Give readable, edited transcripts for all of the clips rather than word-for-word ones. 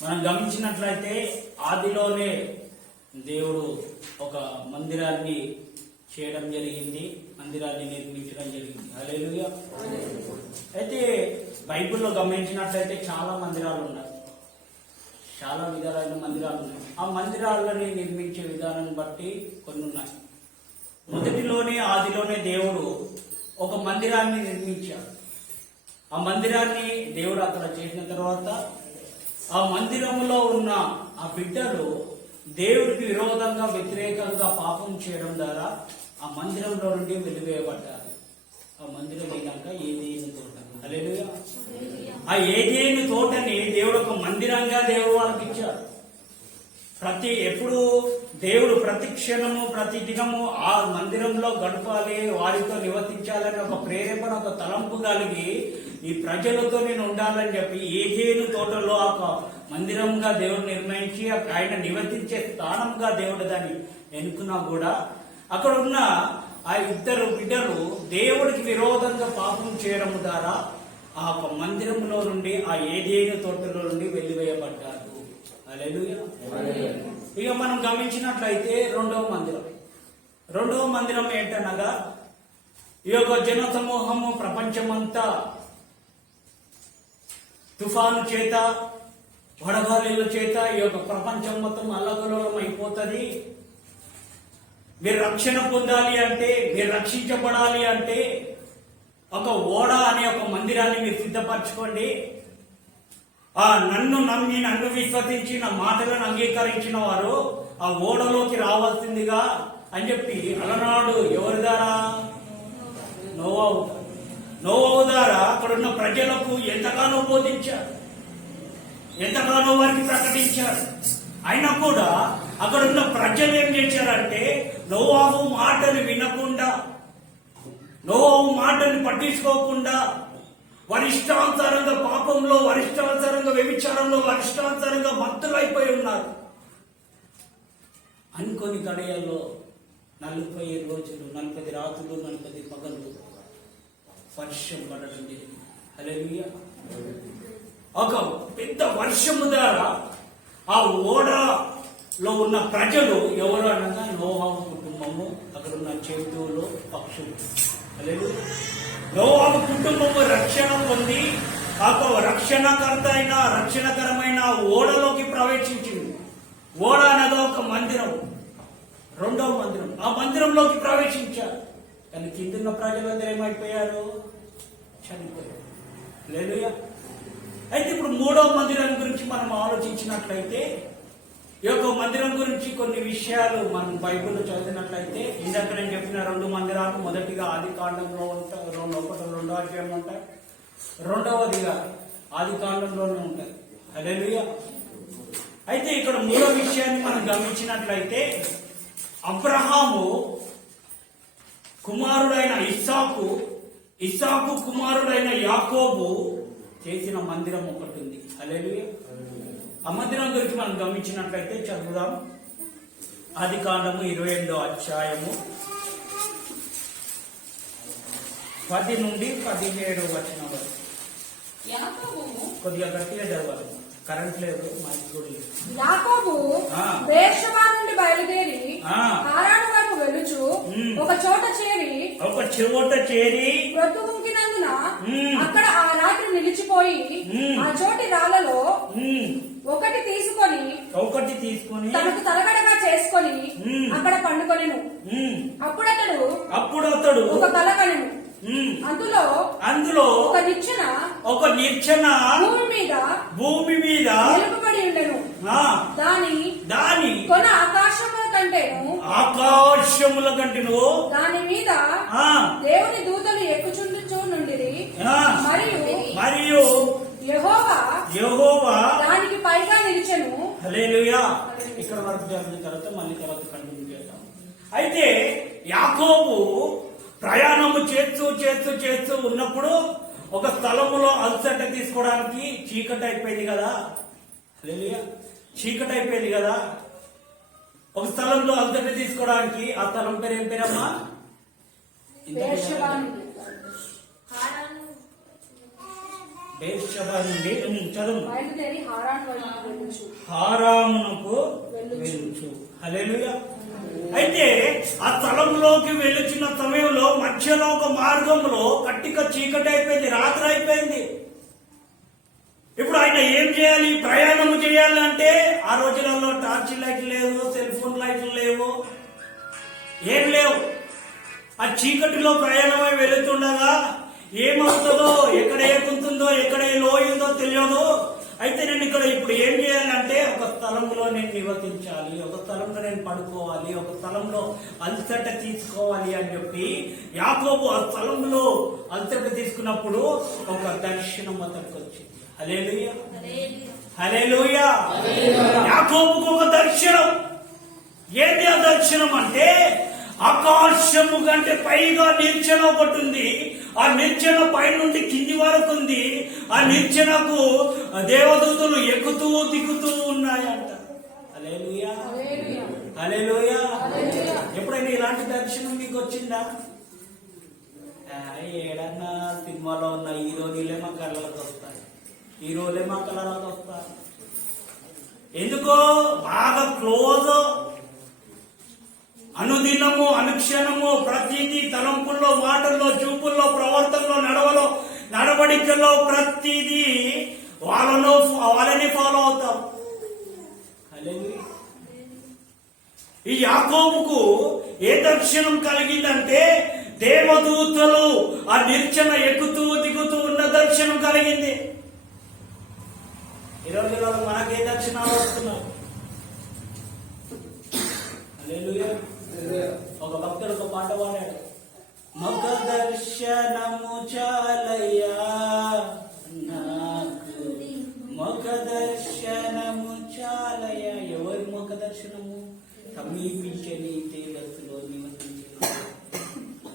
మనం గమనించినట్లయితే ఆదిలోనే దేవుడు ఒక మందిరాన్ని చేయడం జరిగింది, మందిరాన్ని నిర్మించడం జరిగింది. హల్లెలూయా. అయితే బైబిల్లో గమనించినట్లయితే చాలా మందిరాలు ఉన్నాయి, చాలా విధాలైన మందిరాలు ఉన్నాయి. ఆ మందిరాలని నిర్మించే విధానాన్ని బట్టి కొన్ని ఉన్నాయి. ఆదిలోనే దేవుడు ఒక మందిరాన్ని నిర్మించాడు. ఆ మందిరాన్ని దేవుడు అక్కడ చేసిన తర్వాత ఆ మందిరంలో ఉన్న ఆ బిడ్డలు దేవుడికి విరోధంగా వ్యతిరేకంగా పాపం చేయడం ద్వారా ఆ మందిరంలో నుండి వెలివేయబడ్డారు. ఆ మందిరం అయినాక ఏదేను తోట, హల్లెలూయా, ఆ ఏదేను తోటని దేవుడు ఒక మందిరంగా దేవుడు వాళ్ళకి ఇచ్చాడు. ఎప్పుడు దేవుడు ప్రతి క్షణము ప్రతి దినము ఆ మందిరంలో గడపాలి, వారితో నివర్తించాలని ఒక ప్రేరేపణ, ఒక తలంపు కలిగి ఈ ప్రజలతో నేను ఉండాలని చెప్పి ఏదేను తోటలో ఒక మందిరంగా దేవుడు నిర్ణయించి ఆయన నివర్తించే స్థానంగా దేవుడు దాన్ని ఎన్నుకున్నా కూడా అక్కడ ఉన్న ఆ ఇద్దరు బిడ్డలు దేవుడికి విరోధంగా పాపం చేయడం ద్వారా ఆ మందిరంలో నుండి ఆ ఏదేను తోటలో నుండి వెళ్లివేయబడ్డారు. హల్లెలూయా. ఇక మనం గమనించినట్లయితే రెండవ మందిరం ఏంటనగా ఈ యొక్క జన సమూహము ప్రపంచమంతా తుఫాను చేత, వడగాలుల చేత ఈ యొక్క ప్రపంచం మొత్తం అల్లకల్లోలం అయిపోతుంది. మీరు రక్షణ పొందాలి అంటే, మీరు రక్షించబడాలి అంటే ఒక ఓడ అనే ఒక మందిరాన్ని మీరు సిద్ధపరచుకోండి. నన్ను నమ్మి, నన్ను విశ్వసించి నా మాటలను అంగీకరించిన వారు ఆ ఓడలోకి రావాల్సిందిగా అని చెప్పి అలనాడు ఎవరి ద్వారా? నోవాహు ద్వారా అక్కడున్న ప్రజలకు ఎంతగానో బోధించారు, ఎంతగానో వారికి ప్రకటించారు. అయినా కూడా అక్కడున్న ప్రజలు ఏం చేశారంటే నోవాహు మాటలు వినకుండా, నోవాహు మాటలు పట్టించుకోకుండా వరిష్టానుసారంగా పాపంలో, వరిష్టానుసారంగా వ్యభిచారంలో, వరిష్టానుసారంగా మత్తులు అయిపోయి ఉన్నారు. అనుకోని గడియల్లో 40 రోజులు, 40 రాత్రులు, 40 పగలు వర్షం పడడం జరిగింది. హల్లెలూయా. ఒక పెద్ద వర్షము ద్వారా ఆ ఓడలో ఉన్న ప్రజలు ఎవరు అనగా నోవాహు కుటుంబము, అక్కడ ఉన్న జంతువులు, పక్షులు. హల్లెలూయా. నోవాహు కుటుంబము రక్షణ పొంది ఆ రక్షణకర్త అయిన, రక్షణకరమైన ఓడలోకి ప్రవేశించింది. ఓడ అనగా ఒక మందిరం, రెండవ మందిరం. ఆ మందిరంలోకి ప్రవేశించారు. కానీ కిందున్న ప్రజలందరూ ఏమైపోయారు? చనిపోయారు. హల్లెలూయా. అయితే ఇప్పుడు మూడవ మందిరం గురించి మనం ఆలోచించినట్లయితే, ఈ యొక్క మందిరం గురించి కొన్ని విషయాలు మనం బైబిల్లో చదివినట్లయితే, ఇందాక నేను చెప్పిన 2 మందిరాలు, మొదటిగా ఆది కాండంలో ఉంటాయి, 2వ అధ్యాయం ఉంటాయి, రెండవదిగా ఆది కాండంలోనే ఉంటాయి. హల్లెలూయా. అయితే ఇక్కడ మూడో విషయాన్ని మనం గమనించినట్లయితే, అబ్రహాము కుమారుడైన ఇస్సాకు కుమారుడైన యాకోబు చేసిన మందిరం ఒకటి ఉంది. హల్లెలూయా. ఆ మందిరం గురించి మనం గమనించినట్లయితే చదువుదాం. ఆది కాండము 28వ అధ్యాయము 10 నుండి 17 వచనం వరకు. కొద్దిగా గట్టిగా చదవాలి, కరెంట్ లేదు, మైక్ కూడా లేదు. యాకోబు బేర్షెబా నుండి బయలుదేరి హారాను వైపు వెలుచు ఒక చోట చేరి బ్రతుకుంకినందున అక్కడ ఆ రాత్రి నిలిచిపోయి ఆ చోటి రాళ్లలో ఒకటి తీసుకొని తనకు తలగడగా చేసుకొని అక్కడ పండుకొనెను. అప్పుడు అతడు ఒక కలగనెను. అందులో ఒక నిచ్చెన భూమి మీద నిలుపబడి ఉండెను. దాని కొన ఆకాశముల కంటేను దాని మీద దేవుని దూతలు ఎక్కుచుండుచు నుండిరి. మరియు యెహోవా దానికి పైగా నిలిచెను. హల్లెలూయా. ఇక్కడ వరకు జరిగిన తర్వాత మళ్ళీ తర్వాత కంటిన్యూ చేద్దాం. అయితే యాకోబు ప్రయాణము చేస్తూ ఉన్నప్పుడు ఒక స్థలములో అలసట తీసుకోవడానికి చీకటి అయిపోయింది కదా. హల్లెలూయా. చీకటి అయిపోయింది కదా. ఒక స్థలంలో అలసట తీసుకోవడానికి, ఆ స్థలం పేరు ఏం పేరమ్మా? బేర్షెబా నుండి చదువు. హారామునకు వెళ్ళుచు. హల్లెలూయా. అయితే ఆ స్థలంలోకి వెళ్ళుచున్న సమయంలో మధ్యలో ఒక మార్గంలో కట్టిక చీకటి అయిపోయింది, రాత్రి అయిపోయింది. ఇప్పుడు ఆయన ఏం చేయాలి? ప్రయాణం చేయాలి అంటే ఆ రోజులలో టార్చ్ లైట్లు లేవు, సెల్ ఫోన్ లైట్లు లేవు, ఏం లేవు. ఆ చీకటిలో ప్రయాణమై వెళుతుండగా ఏమవుతుందో, ఎక్కడ ఏకుంటుందో, ఎక్కడ లోయ ఉందో తెలియదు. అయితే నేను ఇక్కడ ఇప్పుడు ఏం చేయాలంటే ఒక స్థలంలో నేను నివసించాలి, ఒక స్థలంలో నేను పడుకోవాలి, ఒక స్థలంలో అలసట తీసుకోవాలి అని చెప్పి యాకోబు ఆ స్థలంలో అలసట తీసుకున్నప్పుడు ఒక దర్శనం అతనికి వచ్చింది. హల్లెలూయా, హల్లెలూయా. యాకోబుకు ఒక దర్శనం. ఏంటి ఆ దర్శనం అంటే, ఆకాశము కంటే పైగా నిచ్చెన ఒకటి ఉంది. ఆ నిచ్చెన పై నుండి కింది వరకు ఉంది. ఆ నిచ్చెనకు దేవదూతలు ఎక్కుతూ దిగుతూ ఉన్నాయంట. హల్లెలూయా, హల్లెలూయా. ఎప్పుడైనా ఇలాంటి దర్శనం మీకు వచ్చిందా? ఏడన్నా సినిమాలో ఉన్న హీరోలే మా కళ్ళకు వస్తాయి, హీరోలే మా కళ్ళకు వస్తాయి. ఎందుకో బాగా క్లోజ్, అనుదినము అనుక్షణము ప్రతిదీ తలంపుల్లో, మాటల్లో, చూపుల్లో, ప్రవర్తనలో, నడవడికల్లో ప్రతిదీ వాళ్ళని ఫాలో అవుతాం. ఈ యాకోబుకు ఏ దర్శనం కలిగిందంటే, దేవదూతలు ఆ నిర్జన ఎక్కుతూ దిగుతూ ఉన్న దర్శనం కలిగింది. ఈరోజు మనకే దర్శనాలు వస్తున్నాయి. హల్లెలూయా. ఒక భక్తుడు ఒక పాట పాడాడు, ముఖ దర్శనము చాలయ్యా నాకు, ముఖ దర్శనము చాలయ్యా. ఎవరి ముఖ దర్శనము? సమీపించని తేజస్సులో నివసించే.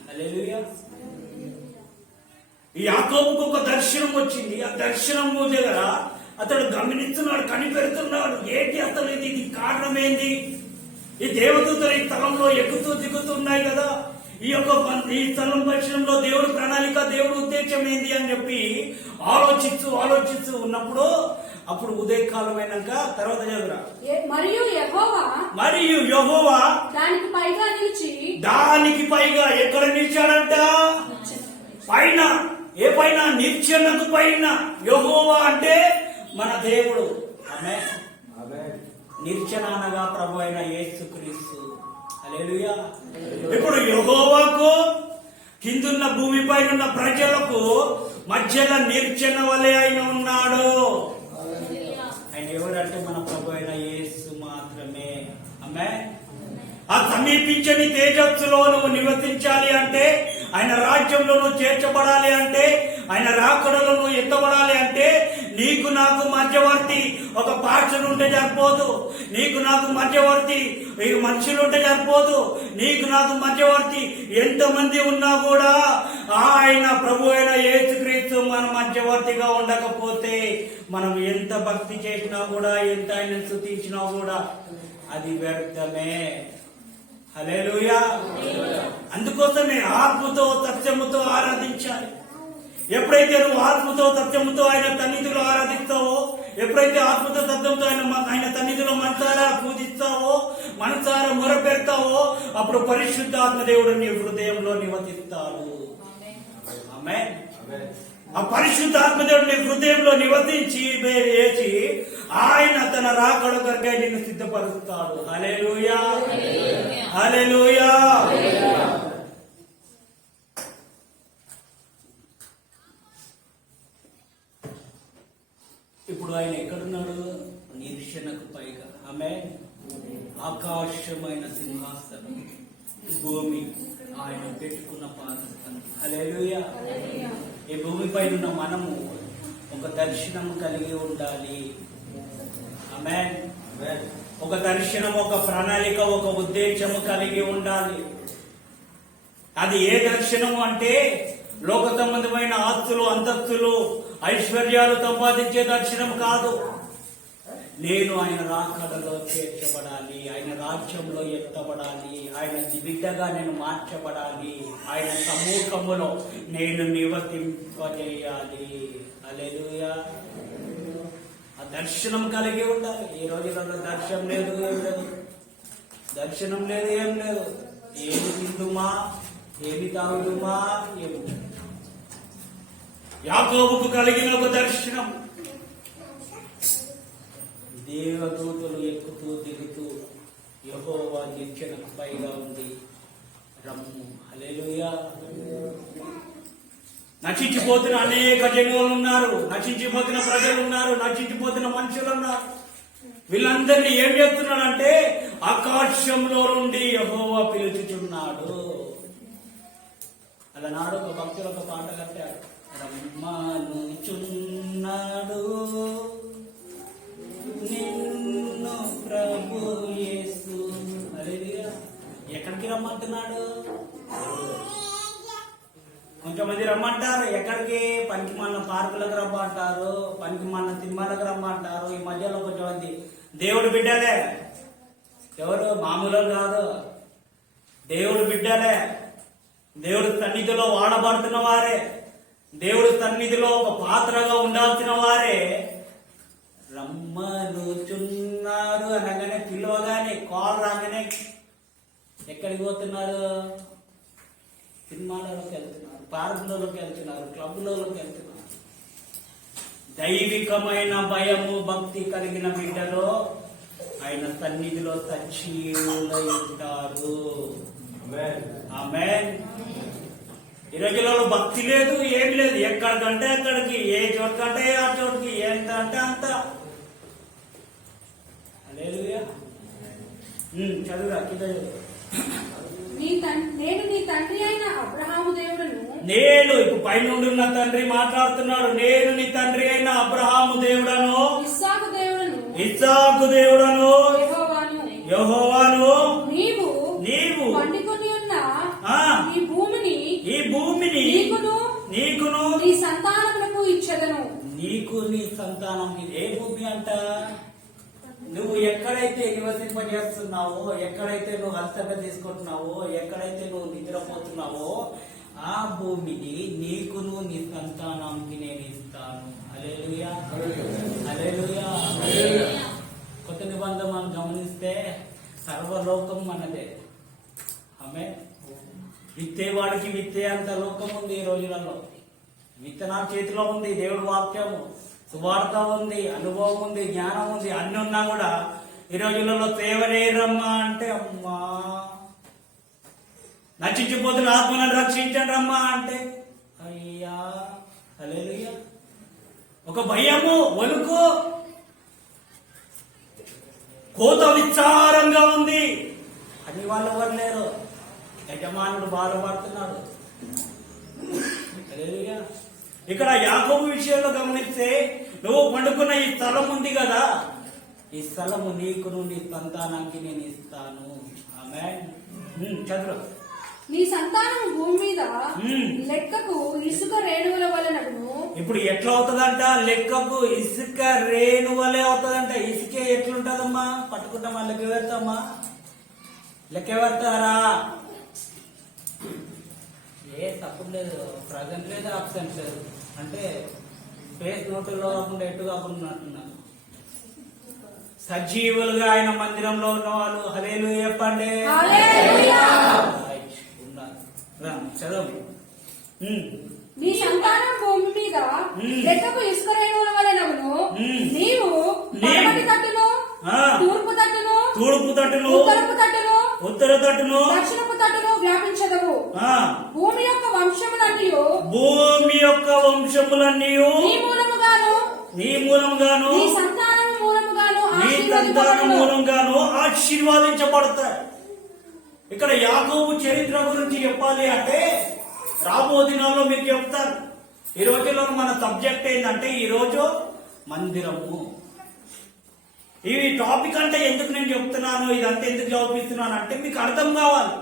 హల్లెలూయా. ఈ యాకోబుకు ఒక దర్శనం వచ్చింది. ఆ దర్శనము దగ్గర అతడు గమనిస్తున్నాడు, కనిపెడుతున్నాడు. ఏంటి అతను ఇది కారణం ఏంది? ఈ దేవదూతలు ఈ స్థలంలో ఎక్కుతూ దిగుతూ ఉన్నాయి కదా, ఈ స్థలం పక్షంలో దేవుడు ప్రణాళిక, దేవుడు ఉద్దేశం ఏంది అని చెప్పి ఆలోచిస్తూ ఉన్నప్పుడు, అప్పుడు ఉదయకాలం అయినాక తర్వాత చదువురా, మరియు యెహోవా దానికి పైగా ఎక్కడ నిలిచాడంట? పైన. ఏ పైన? నిచ్చెనకు పైన. యెహోవా అంటే మన దేవుడు. ఆమేన్. నిచ్చెన అనగా ప్రభు అయిన యేసుక్రీస్తు. హల్లెలూయా. ఇప్పుడు యెహోవాకు కిందున్న భూమిపై ఉన్న ప్రజలకు మధ్యలో నిచ్చెన వలె ఆయన ఉన్నాడు. ఆయన ఎవరంటే మన ప్రభు అయిన యేసు మాత్రమే. ఆమేన్. ఆ సమీపించని తేజస్సులో నువ్వు నివసించాలి అంటే, ఆయన రాజ్యంలో నువ్వు చేర్చబడాలి అంటే, ఆయన రాకడలో నువ్వు ఎత్తబడాలి అంటే, నీకు నాకు మధ్యవర్తి ఒక పార్సన్ ఉంటే సరిపోదు. నీకు నాకు మధ్యవర్తి మనుషులు ఉంటే సరిపోదు. నీకు నాకు మధ్యవర్తి ఎంతమంది ఉన్నా కూడా ఆయన ప్రభు అయిన యేసుక్రీస్తు మన మధ్యవర్తిగా ఉండకపోతే, మనం ఎంత భక్తి చేసినా కూడా, ఎంత ఆయన స్తుతించినా కూడా అది వ్యర్థమే. హల్లెలూయా. అందుకోసమే ఆత్మతో సత్యముతో ఆరాధించాలి. ఎప్పుడైతే నువ్వు ఆత్మతో సత్యముతో ఆయన సన్నిధిలో ఆరాధిస్తావో, ఎప్పుడైతే ఆత్మతో సత్యంతో ఆయన సన్నిధిలో మనసారా పూజిస్తావో, మనసారా మొరపెడతావో, అప్పుడు పరిశుద్ధాత్మ దేవుడు నీ హృదయంలో నివసిస్తాడు. ఆమేన్. ఆ పరిశుద్ధాత్మదేవుడు నీ హృదయంలో నివసించి వేచి ఆయన తన రాకడ కొరకై నిన్ను సిద్ధపరుస్తాడు. హల్లెలూయా, హల్లెలూయా. ఇప్పుడు ఆయన ఎక్కడున్నాడు? నిరీక్షణకు పైగా. ఆమేన్. ఆకాశమైన సింహాసనం, భూమి ఆయన పెట్టుకున్న పాదస్థానం. హల్లెలూయా. ఈ భూమిపై ఉన్న మనము ఒక దర్శనం కలిగి ఉండాలి. ఆమేన్. ఒక దర్శనం, ఒక ప్రణాళిక, ఒక ఉద్దేశము కలిగి ఉండాలి. అది ఏ దర్శనము అంటే, లోక సంబంధమైన ఆస్తులు, అంతస్తులు, ఐశ్వర్యాలు సంపాదించే దర్శనం కాదు. నేను ఆయన రాకడలో చేర్చబడాలి, ఆయన రాజ్యంలో ఎత్తబడాలి, ఆయన బిడ్డగా నేను మార్చబడాలి, ఆయన సముఖములో నేను నివసింపజేయాలి. హల్లెలూయా. ఆ దర్శనం కలిగి ఉండాలి. ఈ రోజులలో దర్శనం లేదు, ఏం లేదు. దర్శనం లేదు, ఏం లేదు. ఏమి తిందుమా, ఏమి తాగుదుమా, ఏమి. యాకోబుకు కలిగిన ఒక దర్శనం, దేవదూతలు ఎక్కుతూ దిగుతూ యెహోవా దీక్షణకు పైగా ఉంది, రమ్ము. హల్లెలూయా. నశించిపోతున్న అనేక జనులు ఉన్నారు, నశించిపోతున్న ప్రజలు ఉన్నారు, నశించిపోతున్న మనుషులు ఉన్నారు. వీళ్ళందరినీ ఏం చేస్తున్నాడంటే ఆకాశంలో నుండి యెహోవా పిలుచుచున్నాడు. అలనాడు ఒక భక్తులు ఒక పాట కట్టాడు, రమ్మనుచున్నాడు నిన్ను ప్రభు యేసు. హల్లెలూయా. ఎక్కడికి రమ్మంటున్నాడు? కొంతమంది రమ్మంటారు ఎక్కడికి, పనికి మన పార్కులకు రమ్మంటారు, పనికి మన సినిమాలకు రమ్మంటారు. ఈ మధ్యలో కొంతమంది దేవుడు బిడ్డలే, ఎవరు మామూలు కాదు, దేవుడు బిడ్డలే, దేవుడి సన్నిధిలో వాడబడుతున్న వారే, దేవుడి సన్నిధిలో ఒక పాత్రగా ఉండాల్సిన వారే రమ్మనుచున్నారు అనగానే, పిలవగానే, కాల్ రాగానే ఎక్కడికి పోతున్నారు? సినిమాలలోకి వెళ్తున్నారు, పార్కులలోకి వెళ్తున్నారు, క్లబ్లలోకి వెళ్తున్నారు. దైవికమైన భయము భక్తి కలిగిన బిడ్డలో ఆయన సన్నిధిలో సజీవులై ఉంటారు. ఆమేన్. ఈ రోజులలో భక్తి లేదు, ఏమి లేదు. ఎక్కడికంటే ఎక్కడికి, ఏ చోటుకంటే ఆ చోటుకి, ఎంత అంటే అంత. హల్లెలూయా. చదువురా కింద. నేను నీ తండ్రి అయిన అబ్రహాము దేవుడను. నేను ఇప్పుడు పైన ఉన్న తండ్రి మాట్లాడుతున్నాడు. నేను నీ తండ్రి అయిన అబ్రహాము దేవుడను, ఇస్సాకు దేవుడను, ఇస్సాకు దేవుడను, యెహోవాను. నీవు పండుకొని ఉన్న ఈ భూమిని నీకును నీ సంతానములకు ఇచ్చెదను. నీకు నీ సంతానం. ఏ భూమి అంట? నువ్వు ఎక్కడైతే నివసింపజేస్తున్నావో, ఎక్కడైతే నువ్వు హస్తక తీసుకుంటున్నావో, ఎక్కడైతే నువ్వు నిద్రపోతున్నావో ఆ భూమిని నీకును నీ సంతానానికి నేను ఇస్తాను. హల్లెలూయా. హల్లెలూయా. కొత్త నిబంధన మనం గమనిస్తే సర్వలోకం మనదే. ఆమె విత్తేవాడికి విత్తే అంత లోకం ఉంది. ఈ రోజులలో విత్తనాల చేతిలో ఉంది. దేవుడి వాక్యము, సువార్త ఉంది, అనుభవం ఉంది, జ్ఞానం ఉంది, అన్ని ఉన్నా కూడా ఈ రోజులలో సేవలేరమ్మా అంటే అమ్మా, నశించిపోతున్న ఆత్మను రక్షించండి రమ్మా అంటే అయ్యా. హల్లెలూయా. ఒక భయము, వణుకు, కోత విచారంగా ఉంది. అని వాళ్ళు ఎవరు లేరు. యజమానుడు బాధపడుతున్నాడు. హల్లెలూయా. ఇక్కడ యాకోబు విషయంలో గమనిస్తే, నువ్వు పండుకున్న ఈ స్థలం ఉంది కదా, ఈ స్థలము నీకును నీ సంతానానికి నేను ఇస్తాను. ఆమేన్. చదువు. నీ సంతానం భూమి మీద లెక్కకు ఇసుక రేణువుల వలనను. ఇప్పుడు ఎట్లా అవుతుందంట? లెక్కకు ఇసుక రేణువలే అవుతుందంట. ఇసుకే ఎట్లుంటదమ్మా? పట్టుకుంటామా? లెక్క పెడతామా? లెక్క పెడతారా? ఏ తప్పు లేదు, ప్రజెంట్ లేదు, అబ్సెంట్ లేదు. అంటే ఫేస్ నోటులో కాకుండా ఎటు కాకుండా అంటున్నాను. సజీవులుగా ఆయన మందిరంలో ఉన్న వాళ్ళు హల్లెలూయా చెప్పండి. చదవండి. నీ సంతానం భూమి మీద లెక్కకు ఇసుక రేణువుల వలనను. నీవు పడమటి తట్టును, తూర్పు తట్టును, ఉత్తరపు తట్టును, దక్షిణపు తట్టును వ్యాపించదవు. భూమి యొక్క వంశములన్నీ నీ మూలముగాను నీ సంతానం మూలంగాను ఆశీర్వాదించబడతాయి. ఇక్కడ యాకోబు చరిత్ర గురించి చెప్పాలి అంటే రాబో దినాల్లో మీకు చెప్తారు. ఈ రోజుల్లో మన సబ్జెక్ట్ ఏంటంటే ఈ రోజు మందిరము. ఈ టాపిక్ అంటే ఎందుకు నేను చెప్తున్నాను, ఇదంతా ఎందుకు చదివిస్తున్నాను అంటే మీకు అర్థం కావాలి.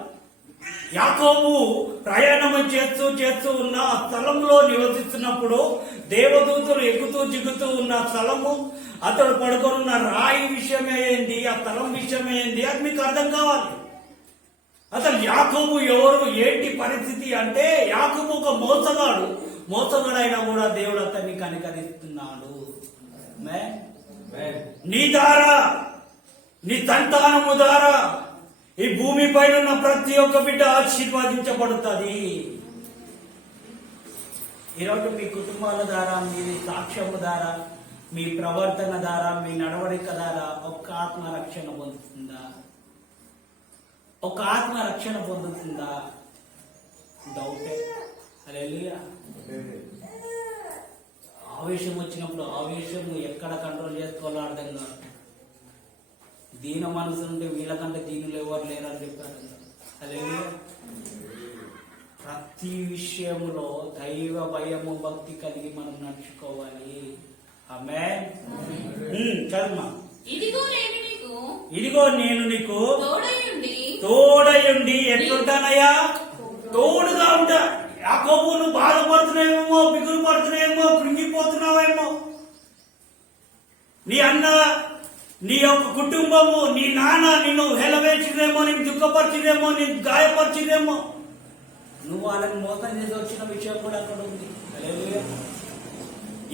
యాకోబు ప్రయాణం చేస్తూ ఉన్న ఆ స్థలంలో నివసిస్తున్నప్పుడు దేవదూతలు ఎక్కుతూ జిగుతూ ఉన్న స్థలము, అతడు పడుకొనున్న రాయి విషయమే ఏంది, ఆ స్థలం విషయమే ఏంది, అది మీకు అర్థం కావాలి. అసలు యాకోబు ఎవరు, ఏంటి పరిస్థితి అంటే, యాకోబు ఒక మోసగాడైనా కూడా దేవుడు అతన్ని కనికరిస్తున్నాడు. నీ ద్వారా, నీ సంతానము ద్వారా ఈ భూమి పైన ఉన్న ప్రతి ఒక్క బిడ్డ ఆశీర్వదించబడుతుంది. ఈరోజు మీ కుటుంబాల ద్వారా, మీ సాక్ష్యము ద్వారా, మీ ప్రవర్తన ద్వారా, మీ నడవడిక ద్వారా ఒక్క ఆత్మ రక్షణ పొందుతుందా? ఒక ఆత్మ రక్షణ పొందుతుందా? డౌటే. హల్లెలూయా. ఆవేశం వచ్చినప్పుడు ఆవేశం ఎక్కడ కంట్రోల్ చేసుకోవాలో అర్థం కాదు. దీన మనసు ఉంటే వీళ్ళకంటే దీనులు ఎవరు లేరని చెప్పారు. హల్లెలూయా. ప్రతి విషయంలో దైవ భయము భక్తి కలిగి మనం నడుచుకోవాలి. ఆమేన్. చదువు. ఇదిగో నేను నీకు తోడయుండి ఎట్లుంటానయ్యా? తోడుగా ఉంటా. యాకోబు నువ్వు బాధపడుతున్నావేమో, బిగులు పడుతున్నావేమో, కృంగిపోతున్నావేమో, నీ అన్న, నీ యొక్క కుటుంబము, నీ నాన్న నిన్ను హెలవేసిరేమో, నీకు దుఃఖపరిచిరేమో, నీకు గాయపరిచిరేమో, నువ్వు వాళ్ళని మోసం చేసి వచ్చిన విషయం కూడా అక్కడ ఉంది. హల్లెలూయా.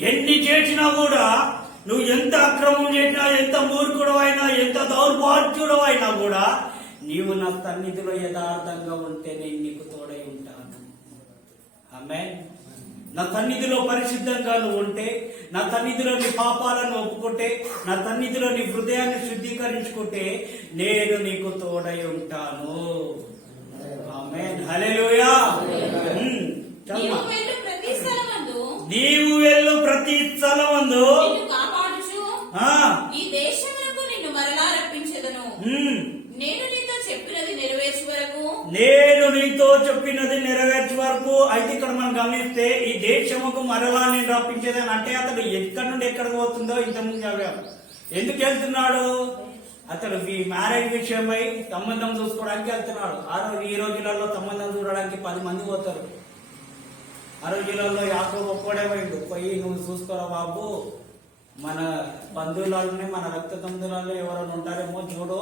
ఎన్ని చేసినా కూడా, నువ్వు ఎంత అక్రమం చేసినా, ఎంత మూర్ఖుడు అయినా, ఎంత దౌర్భాగ్యుడు అయినా కూడా, నీవు నా సన్నిధిలో యథార్థంగా ఉంటే నేను నీకు తోడై ఉంటాను. ఆమేన్. నా సన్నిధిలో పరిశుద్ధంగా నువ్వు ఉంటే, నా సన్నిధిలో నీ పాపాలను ఒప్పుకుంటే, నా సన్నిధిలో నీ హృదయాన్ని శుద్ధీకరించుకుంటే నేను నీకు తోడై ఉంటాను. ఆమేన్. హల్లెలూయా. నీవు వెళ్ళు ప్రతి స్థలమందు ఈ దేశములకు నిన్ను మరలా రప్పించెదను. నేను నీతో చెప్పినది నెరవేర్చే వరకు. అయితే ఇక్కడ మనం గమనిస్తే ఈ దేశముకు మరలా నేను రప్పించేదని అంటే అతడు ఎక్కడి నుండి ఎక్కడికి పోతుందో ఇంతకుముందు చదివాం. ఎందుకు వెళ్తున్నాడు? అతడు ఈ మ్యారేజ్ విషయమై సంబంధం చూసుకోవడానికి వెళ్తున్నాడు. ఈ రోజులలో సంబంధం చూడడానికి 10 మంది పోతారు. ఆ రోజులలో యాకోబు ఒక్కడే పోయి నువ్వు చూసుకోరా బాబు, మన బంధువులలోనే మన రక్త బంధువులలో ఎవరైనా ఉంటారేమో చూడు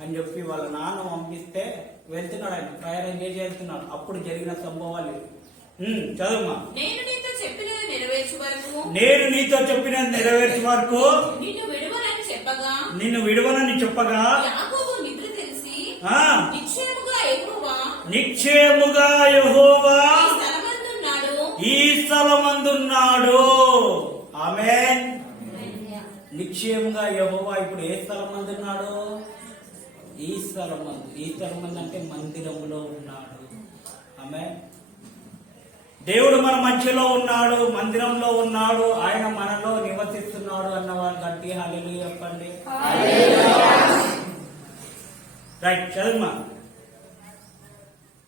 అని చెప్పి వాళ్ళ నాన్న పంపిస్తే వెళ్తున్నాడు. ఆయన ప్రయాణం చేసి వెళ్తున్నాడు. అప్పుడు జరిగిన సంభవాలు చదువుమా. నేను నీతో చెప్పినది నెరవేర్చే వరకు నిన్ను విడువనని చెప్పగా నిశ్చయముగా యెహోవా ఈ స్థలమందున్నాడు. ఆమేన్. నిశ్చయముగా యెహోవా ఇప్పుడు ఏ స్థలం అందున్నాడు? ఈ స్థలం మందు. ఈ స్థలం మందు అంటే మందిరములో ఉన్నాడు. ఆమేన్. దేవుడు మన మధ్యలో ఉన్నాడు, మందిరంలో ఉన్నాడు, ఆయన మనలో నివసిస్తున్నాడు అన్నవారు గట్టి హల్లెలూయా చెప్పండి. రైట్. చదువుమా.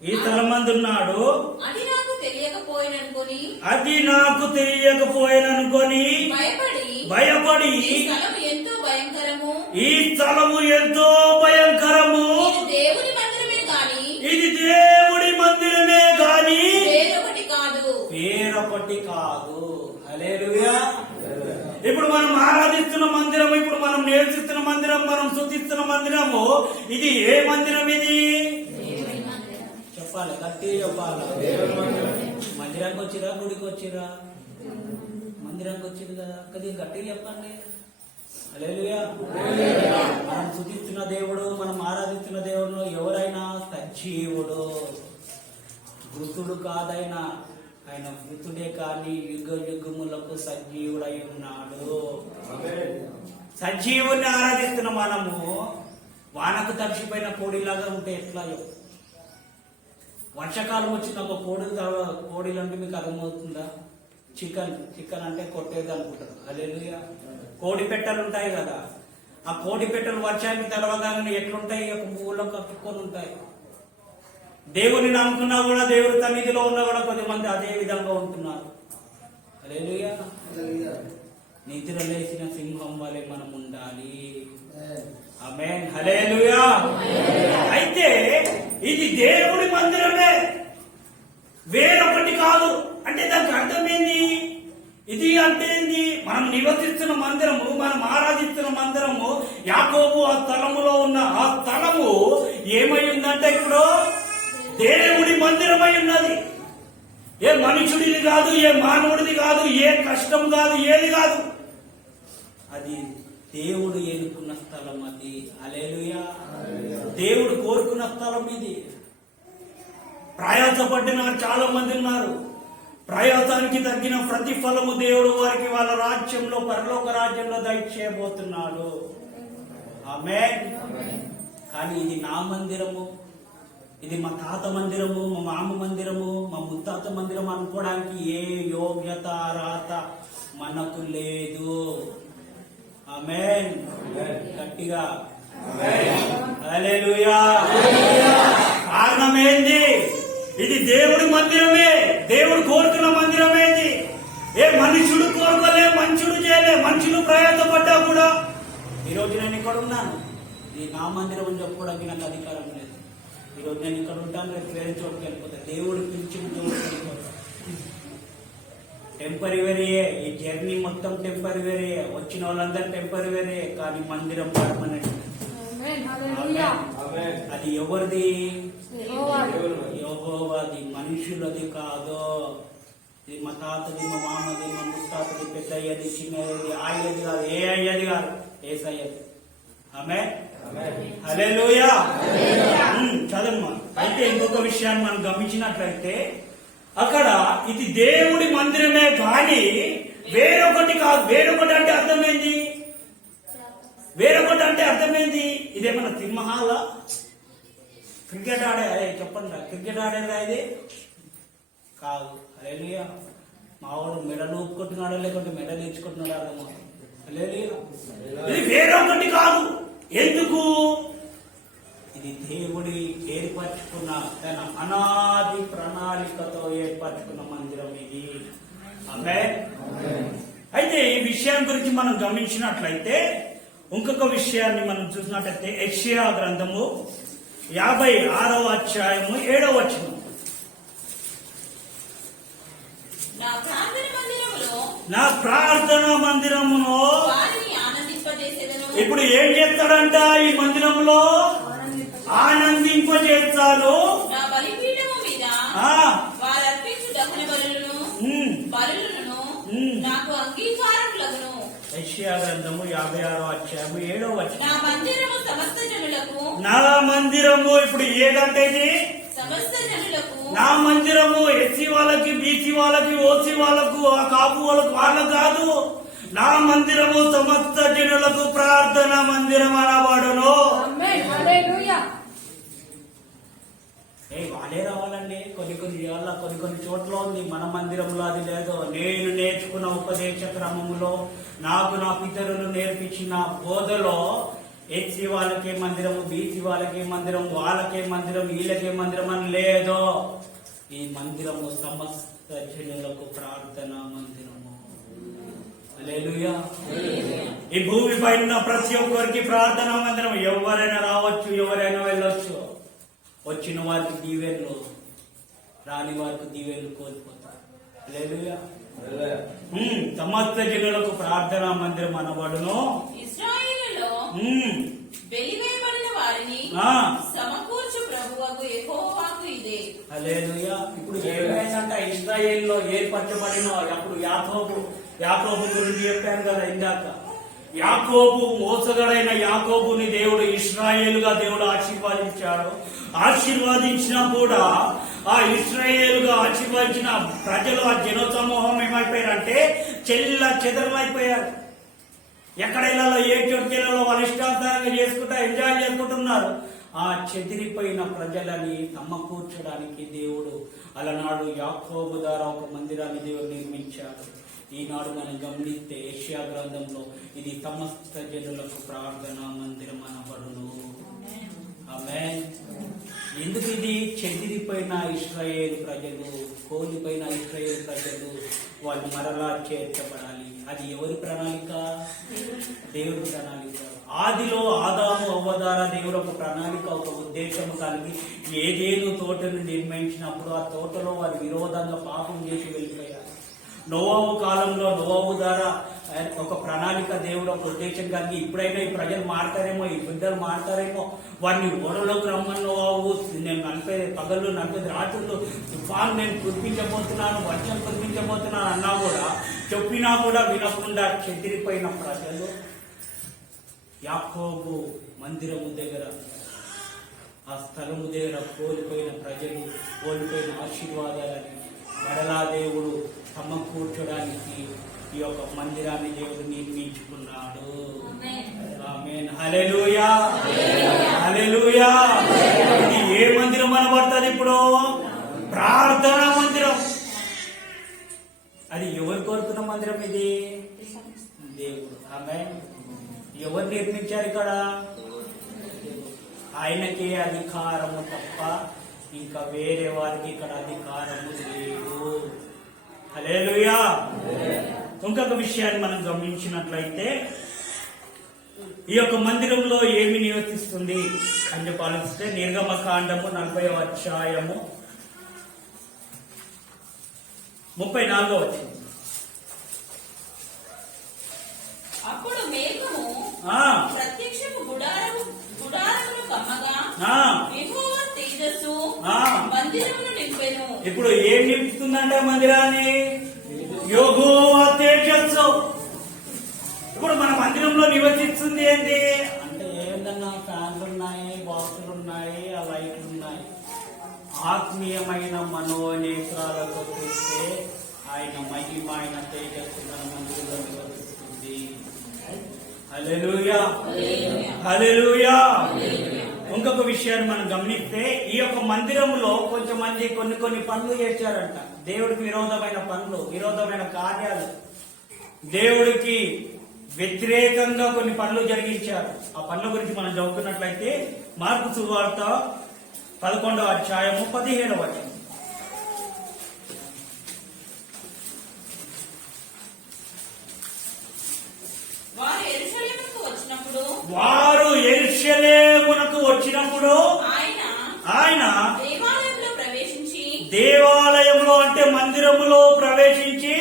ఈ స్థలం మందు ఉన్నాడు. అది నాకు తెలియకపోయిననుకొని భయపడి ఈ స్థలము ఎంతో భయంకరము, ఇది దేవుడి మందిరమే గాని వేరొకటి కాదు. హల్లెలూయా. ఇప్పుడు మనం ఆరాధిస్తున్న మందిరం, ఇప్పుడు మనం నివసిస్తున్న మందిరం, మనం స్తుతిస్తున్న మందిరము, ఇది ఏ మందిరం? ఇది చెప్పాలి, గట్టి చెప్పాలి. మందిరానికి వచ్చిరా, గుడికి వచ్చిరా? మందిరానికి వచ్చింది కదా, కొద్దిగా గట్టిగా చెప్పండి. హల్లెలూయా. మనం స్తుతిస్తున్న దేవుడు, మనం ఆరాధిస్తున్న దేవుడు ఎవరైనా సజీవుడు, మృతుడు కాదైనా. ఆయన మృతుడే కానీ యుగ యుగములకు సజీవుడై ఉన్నాడు. సజీవుని ఆరాధిస్తున్న మనము వానకు తడిసిపోయిన కోడిలాగా ఉంటే ఎట్లా? వర్షాకాలం వచ్చిన ఒక కోడిలు అంటే మీకు అర్థమవుతుందా? చికెన్ అంటే కొట్టేది అనుకుంటారు. హల్లెలూయా. కోడి పెట్టెలు ఉంటాయి కదా, ఆ కోడి పెట్టెలు వర్షానికి తడవగానే ఎట్లుంటాయి? ఒక పువ్వులో కట్టుకొని ఉంటాయి. దేవుని నమ్ముకున్నా కూడా, దేవుడి సన్నిధిలో ఉన్నా కూడా కొద్దిమంది అదే విధంగా ఉంటున్నారు. హల్లెలూయా. నిద్ర లేచిన సింహం వలె మనం ఉండాలి. ఆమేన్. హల్లెలూయా. అయితే ఇది దేవుడి మందిరమే, వేరొకటి కాదు. అంటే దానికి అర్థం ఏంది? ఇది అంటే ఏంది? మనం నివసిస్తున్న మందిరము, మనం ఆరాధిస్తున్న మందిరము, యాకోబు ఆ స్థలములో ఉన్న ఆ స్థలము ఏమై ఉందంటే ఇప్పుడు దేవుడి మందిరమై ఉన్నది. ఏ మనుషుడిది కాదు, ఏ మానవుడిది కాదు, ఏ కష్టం కాదు, ఏది కాదు. అది దేవుడు ఎన్నుకున్న స్థలం అది. హల్లెలూయా. దేవుడు కోరుకున్న స్థలం ఇది. ప్రయాసపడిన చాలా మంది ఉన్నారు. ప్రయాసానికి తగ్గిన ప్రతిఫలము దేవుడు వారికి వాళ్ళ రాజ్యంలో, పరలోక రాజ్యంలో దయచేయబోతున్నాడు. ఆమేన్. కానీ ఇది నా మందిరము, ఇది మా తాత మందిరము, మా మామ మందిరము, మా ముత్తాత మందిరం అనుకోవడానికి ఏ యోగ్యత అర్హత మనకు లేదు. ఆమేన్. గట్టిగా హల్లెలూయా. కారణం ఏంది? ఇది దేవుడి మందిరమే, దేవుడు కోరుకున్న మందిరమే ఇది. ఏ మనుషుడు కోరుకోలే, మనుషుడు చేయలే, మనుషులు ప్రయాసపడ్డా కూడా ఈరోజు నేను ఇక్కడ ఉన్నాను. ఇది నా మందిరం అని చెప్పుకోవడానికి నాకు అధికారం లేదు. ఈరోజు నేను ఇక్కడ ఉంటాను, రేపు వేరే చోటుకి వెళ్ళిపోతా. దేవుడు పిలిచిన చోటుకి వెళ్ళిపోతా. టెంపరీవరీయే, ఈ జర్నీ మొత్తం టెంపరీవరీయే, వచ్చిన వాళ్ళందరూ టెంపరీవరీయే, కానీ మందిరం పర్మనెంట్. అది ఎవరిది? యెహోవాది, మనుషులది కాదు. ఇది మా తాతది, మా మామది, మా ముత్తాతది, పెద్దయ్యది, చిన్నది, ఆయది కాదు, ఏ అయ్యది కాదు, ఏసయ్యది. ఆమేన్. హల్లెలూయా. చదమ్మా. అయితే ఇంకొక విషయాన్ని మనం గమనించినట్లయితే అక్కడ ఇది దేవుడి మందిరమే కానీ వేరొకటి కాదు. వేరొకటి అంటే అర్థమైంది, వేరొకటి అంటే అర్థమైంది. ఇదేమన్నా సింహాల క్రికెట్ ఆడే, చెప్పండి, క్రికెట్ ఆడేదా ఇది? కాదు. హల్లెలూయా. మావాడు మెడలు ఊపుకుంటున్నాడో లేకుంటే మెడలు ఇచ్చుకుంటున్నాడో అర్థమా? హల్లెలూయా. ఇది వేరొకటి కాదు. ఎందుకు? ఇది దేవుడి ఏర్పరచుకున్న, తన అనాది ప్రణాళికతో ఏర్పరచుకున్న మందిరం ఇది. ఆమేన్. అయితే ఈ విషయం గురించి మనం గమనించినట్లయితే ఇంకొక విషయాన్ని మనం చూసినట్లయితే యెషయా గ్రంథము 56వ అధ్యాయము 7వ వచనం. నా ప్రార్థన మందిరములో ఇప్పుడు ఏం చేస్తాడంట? ఈ మందిరంలో ఆనందింపజేస్తాడు. యెషయా గ్రంథము 56వ అధ్యాయము 7వ వచనం. నా మందిరము ఇప్పుడు ఏదంటే ఇది సమస్త జనులకు, నా మందిరము ఎస్సీ వాళ్ళకి, బీసీ వాళ్ళకి, ఓసీ వాళ్ళకు, ఆ కాపు వాళ్ళకు, వాళ్ళకు కాదు. నా మందిరము సమస్త జనులకు ప్రార్థన మందిరం అనబడును. వాళ్ళే రావాలండి. కొన్ని చోట్ల ఉంది, మన మందిరంలో అది లేదు. నేను నేర్చుకున్న ఉపదేశ క్రమములో, నాకు నా పితరులు నేర్పించిన బోధలో ఎస్సీ వాళ్ళకే మందిరము, బీసీ వాళ్ళకే మందిరం, వాళ్ళకే మందిరం, వీళ్ళకే మందిరం అని లేదు. ఈ మందిరము సమస్త జనులకు ప్రార్థన మందిరము. హల్లెలూయా. ఈ భూమి పైన ప్రతి ఒక్కరికి ప్రార్థన మందిరం. ఎవరైనా రావచ్చు, ఎవరైనా వెళ్ళొచ్చు. వచ్చిన వారికి దీవెన్లు, రాని వారికి దీవెన్లు కోల్పోతారు. హల్లెలూయా. సమస్త జనులకు ప్రార్థన మందిరం అనబడును. వెలివేయబడిన వారిని సమకూర్చు ప్రభువగు యెహోవాకు ఇదే. హల్లెలూయా. ఇప్పుడు ఏమైందంటే ఇశ్రాయేలులో ఏర్పరచబడిన అప్పుడు యాకోబు గురించి చెప్పాను కదా ఇందాక. యాకోబు, మోసగాడైన యాకోబుని దేవుడు ఇశ్రాయేలుగా దేవుడు ఆశీర్వాదించాడు. ఆశీర్వాదించినా కూడా ఆ ఇశ్రాయేలుగా ఆశీర్వదించిన ప్రజలు, ఆ జన సమూహం ఏమైపోయారంటే చెల్ల చెదరమైపోయారు. ఎక్కడైనా ఏ చోటుకెళ్ళలో వాళ్ళ ఇష్టాంతరంగా చేసుకుంటా ఎంజాయ్ చేసుకుంటున్నారు. ఆ చెదిరిపోయిన ప్రజలని సమకూర్చడానికి దేవుడు అలనాడు యాకోబు ద్వారా ఒక మందిరాన్ని దేవుడు నిర్మించాడు. ఈనాడు మనం గమనిస్తే యెషయా గ్రంథంలో ఇది సమస్త జనులకు ప్రార్థనా మందిరం అనబడును. ఆమేన్. ఎందుకు ఇది? చెదిరిపోయిన ఇశ్రాయేలు ప్రజలు, కోల్పోయిన ఇశ్రాయేలు ప్రజలు వాళ్ళు మరలా చేర్చబడాలి. అది ఎవరి ప్రణాళిక? దేవుడి ప్రణాళిక. ఆదిలో ఆదాము అవ్వ ద్వారా దేవుడు ఒక ప్రణాళిక, ఒక ఉద్దేశం కలిగి ఏదేను తోటను నిర్మించినప్పుడు ఆ తోటలో వారి విరోధంగా పాపం చేసి వెళ్ళిపోయారు. నోవాహు కాలంలో నోవాహు ద్వారా ఒక ప్రణాళిక, దేవుడు ఒక ఉద్దేశం కలిగి ఇప్పుడైనా ఈ ప్రజలు మారతారేమో, ఈ బిడ్డలు మారతారేమో, వారిని ఓడలోకి రమ్మని నోవాహు నేను 40 రాత్రులు తుఫాను నేను కురిపించబోతున్నాను, వర్షం కురిపించబోతున్నాను అన్నా కూడా, చెప్పినా కూడా వినకుండా చెదిరిపోయిన ప్రజలు యాకోబు మందిరము దగ్గర, ఆ స్థలము దగ్గర కోల్పోయిన ప్రజలు, కోల్పోయిన ఆశీర్వాదాలని మరలా దేవుడు సమకూర్చడానికి ఈ యొక్క మందిరాన్ని దేవుడు నిర్మించుకున్నాడు. ఆమేన్. హల్లెలూయా, హల్లెలూయా. ఇది ఏ మందిరం అనబడుతుంది ఇప్పుడు? ప్రార్థనా మందిరం. అది ఎవరు కోరుకున్న మందిరం? ఇది దేవుడు. ఆమేన్. ఎవరు నిర్మించారు ఇక్కడ? ఆయనకే అధికారము తప్ప ఇంకా వేరే వారికి ఇక్కడ అధికారము లేదు. హల్లెలూయా. ఇంకొక విషయాన్ని మనం గమనించినట్లయితే ఈ యొక్క మందిరంలో ఏమి నివసిస్తుంది అని చెప్పి ఆలోచిస్తే నిర్గమకాండము 40వ అధ్యాయము 34వ వచనం. అప్పుడు మేఘము ప్రత్యక్షపు గుడారమును కమ్మగా యెహోవా తేజస్సు మందిరమును నింపెను. ఇప్పుడు ఏం నింపుతుందంట మందిరాన్ని? యెహోవా తేజస్సు. ఇప్పుడు మన మందిరంలో నివసిస్తుంది ఏంటి అంటే, ఏంటన్నా ఫ్యాన్లు ఉన్నాయి, బాక్సులు ఉన్నాయి, ఆ లైట్లు ఉన్నాయి. ఆత్మీయమైన మనోనేత్రాలతో చూస్తే ఆయన మహిమ, ఆయన తేజస్సు మన మందిరంలో నివసిస్తుంది. హల్లెలూయా, హల్లెలూయా. ఇంకొక విషయాన్ని మనం గమనిస్తే ఈ యొక్క మందిరంలో కొంచెం మంది కొన్ని పనులు చేశారంట. దేవుడికి విరోధమైన పనులు, విరోధమైన కార్యాలు, దేవుడికి వ్యతిరేకంగా కొన్ని పనులు జరిగించారు. ఆ పనుల గురించి మనం చదువుతున్నట్లయితే మార్కు సువార్త 11వ అధ్యాయము 17వ వచనం. వారు యెరూషలేమునకు వచ్చినప్పుడు ఆయన దేవాలయంలో అంటే మందిరములో ప్రవేశించి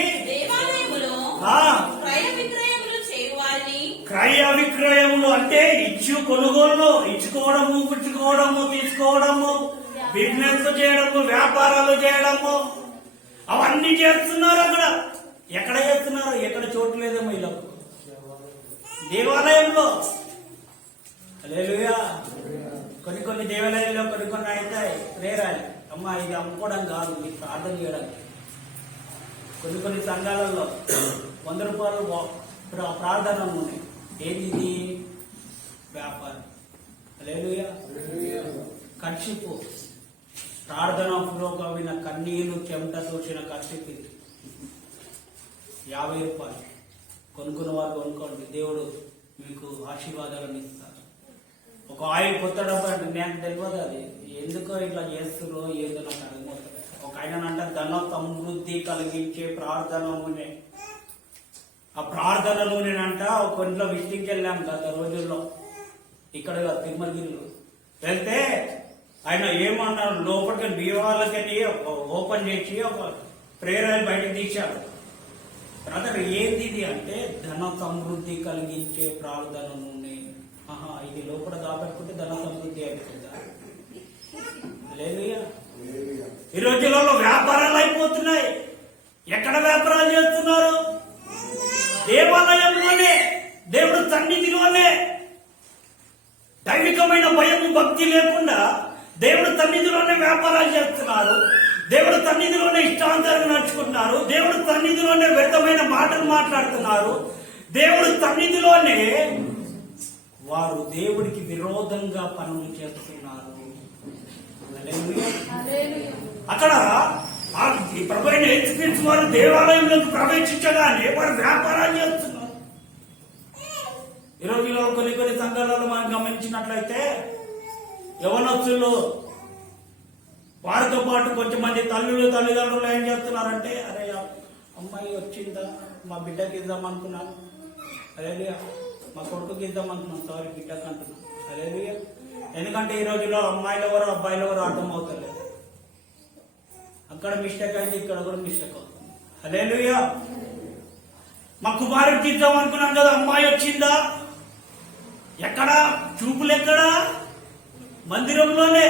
క్రయ విక్రయములు అంటే కొనుగోలు, ఇచ్చుకోవడము, పుచ్చుకోవడము, తీసుకోవడము, బిజినెస్ చేయడము, వ్యాపారాలు చేయడము, అవన్నీ చేస్తున్నారు. అక్కడ ఎక్కడ చేస్తున్నారు? ఎక్కడ చోటు లేదేమో వీళ్ళకు. దేవాలయంలో. హల్లెలూయా. కొన్ని దేవాలయాల్లో కొన్ని అయితే ప్రేరాలి, అమ్మా ఇది అమ్ముకోవడం కాదు, మీకు ప్రార్థన చేయడానికి. కొన్ని సంఘాలలో 100 రూపాయలు ప్రార్థన ఉన్నాయి. ఏది? వ్యాపారం. హల్లెలూయా. కర్షిపు, ప్రార్థనా పూర్వకమైన కన్నీళ్లు, చెమట తోచిన కర్షిపు 50 రూపాయలు. కొనుక్కున్న వారు కొనుక్కోండి, దేవుడు మీకు ఆశీర్వాదాలను ఇస్తారు. ఒక ఆయిల్ కొత్త డబ్బా అంటే నాకు తెలియదు అది ఎందుకో ఇట్లా చేస్తురో ఏదో నాకు అర్థమవుతుంది. ఒక ఆయన అంటారు ధన సమృద్ధి కలిగించే ప్రార్థన నూనె. ఆ ప్రార్థన నూనెనంట ఒక ఇంట్లో విజిటింగ్కి వెళ్ళాం గత రోజుల్లో, ఇక్కడ తిరుమలగిరిలో వెళ్తే ఆయన ఏమన్నారు, లోపలికి బీవాళ్ళకి ఓపెన్ చేసి ఒక ప్రేయర్ బయటకు తీశారు. బ్రదర్ ఏంది ఇది అంటే, ధన సమృద్ధి కలిగించే ప్రార్థన నూనె. ఇది లోపల దాపెట్టుకుంటే ధన సమృద్ధి అయిపోతుందా? హల్లెలూయా. ఈ రోజులలో వ్యాపారాలు అయిపోతున్నాయి. ఎక్కడ వ్యాపారాలు చేస్తున్నారు? దేవాలయంలోనే, దేవుడు సన్నిధిలోనే. దైవికమైన భయం, భక్తి లేకుండా దేవుడు సన్నిధిలోనే వ్యాపారాలు చేస్తున్నారు. దేవుడు సన్నిధిలోనే ఇష్టాంతరంగా నడుచుకుంటున్నారు. దేవుడు సన్నిధిలోనే వ్యర్థమైన మాటలు మాట్లాడుతున్నారు. దేవుడు సన్నిధిలోనే వారు దేవుడికి విరోధంగా పనులు చేస్తున్నారు. అక్కడ ప్రభు అయిన యేసుక్రీస్తు వారు దేవాలయంలోకి ప్రవేశించగానే వారు వ్యాపారాలు చేస్తున్నారు. ఈ రోజులో కొన్ని సంఘాలలో మనం గమనించినట్లయితే యవనస్తులు, వారితో పాటు కొంచెం మంది తల్లిదండ్రులు ఏం చేస్తున్నారంటే, అరే అమ్మాయి వచ్చిందా, మా బిడ్డకి ఇద్దాం అనుకున్నాను, అరే మా కొడుకుకి ఇద్దాం అనుకున్నాను, సారీ బిడ్డకి అంటున్నాను. అరే ఎందుకంటే ఈ రోజుల్లో అమ్మాయిలు ఎవరు అబ్బాయిలు ఎవరు అర్థం అవుతలేదు. అక్కడ మిస్టేక్ అయితే ఇక్కడ కూడా మిస్టేక్ అవుతుంది. హల్లెలూయా. మా కుమారుడికి ఇద్దాం అనుకున్నాం కదా, అమ్మాయి వచ్చిందా? ఎక్కడా? చూపులు ఎక్కడా? మందిరంలోనే.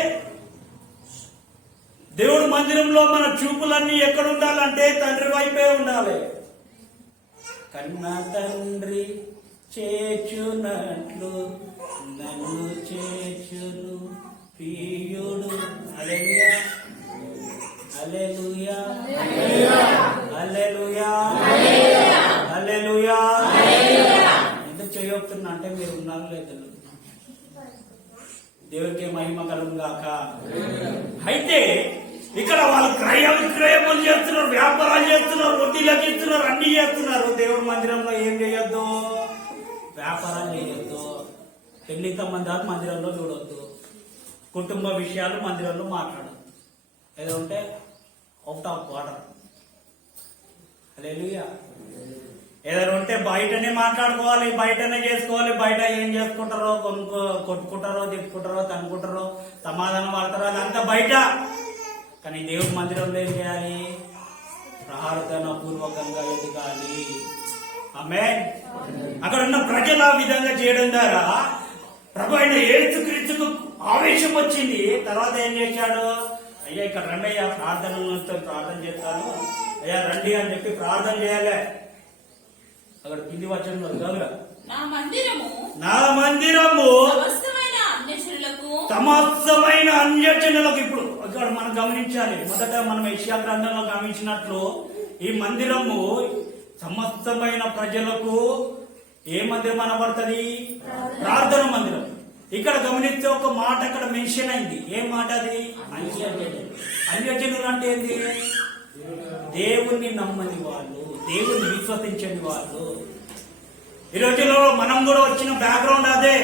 దేవుడు మందిరంలో మన చూపులన్నీ ఎక్కడ ఉండాలంటే తండ్రి వైపే ఉండాలి. కన్న తండ్రి చేర్చునట్లు నన్ను చేర్చును ప్రియుడు. హల్లెలూయా హల్లెలూయా హల్లెలూయా హల్లెలూయా. ఎందుకు చేయొస్తున్నా అంటే మీరు ఉన్నారు లేదు, దేవుడికి మహిమ కలుగును గాక. అయితే ఇక్కడ వాళ్ళు క్రయ విక్రయములు చేస్తున్నారు, వ్యాపారాలు చేస్తున్నారు, వడ్డీలకు ఇస్తున్నారు, అన్ని చేస్తున్నారు. దేవుడి మందిరంలో ఏం చేయొద్దు? వ్యాపారాలు చేయొద్దు, పెళ్లి సంబంధాలు మందిరంలో చూడొద్దు, కుటుంబ విషయాలు మందిరంలో మాట్లాడద్దు. ఏదో ఉంటే అవుట్ ఆఫ్ వాటర్. హల్లెలూయా. ఏదైనా ఉంటే బయటనే మాట్లాడుకోవాలి, బయటనే చేసుకోవాలి. బయట ఏం చేసుకుంటారో, కొట్టుకుంటారో, తిట్టుకుంటారో, తనుకుంటారో, సమాధానం పడతారో, అదంతా బయట. కానీ దేవుడి మందిరంలో ఏం చేయాలి? ప్రార్థన పూర్వకంగా ఎదగాలి. ఆమేన్. అక్కడ ఉన్న ప్రజలు ఆ విధంగా చేయడం ద్వారా ప్రభు అయిన యేసుక్రీస్తుకు ఆవేశం వచ్చింది. తర్వాత ఏం చేశాడు? అయ్యా ఇక్కడ రండి అయ్యా, ప్రార్థన చేస్తాను అయ్యా రండి అని చెప్పి ప్రార్థన చేయాలి. అక్కడ కింది వచనంలో చదువురా, నా మందిరము సమస్తమైన అన్యజనులకు. ఇప్పుడు ఇక్కడ మనం గమనించాలి, మొదట మనం యెషయా గ్రంథంలో గమనించినట్లు ఈ మందిరము సమస్తమైన ప్రజలకు ఏ మందిరం అనబడుతుంది? ప్రార్థన మందిరం. ఇక్కడ గమనిస్తే ఒక మాట అక్కడ మెన్షన్ అయింది. ఏ మాట అది? అన్యజనులు. అన్యజనులు అంటే ఏంటి? దేవుణ్ణి నమ్మని వాళ్ళు, దేవుణ్ణి విశ్వసించని వాళ్ళు. ఈ రోజులో మనం కూడా వచ్చిన బ్యాక్గ్రౌండ్ అదే.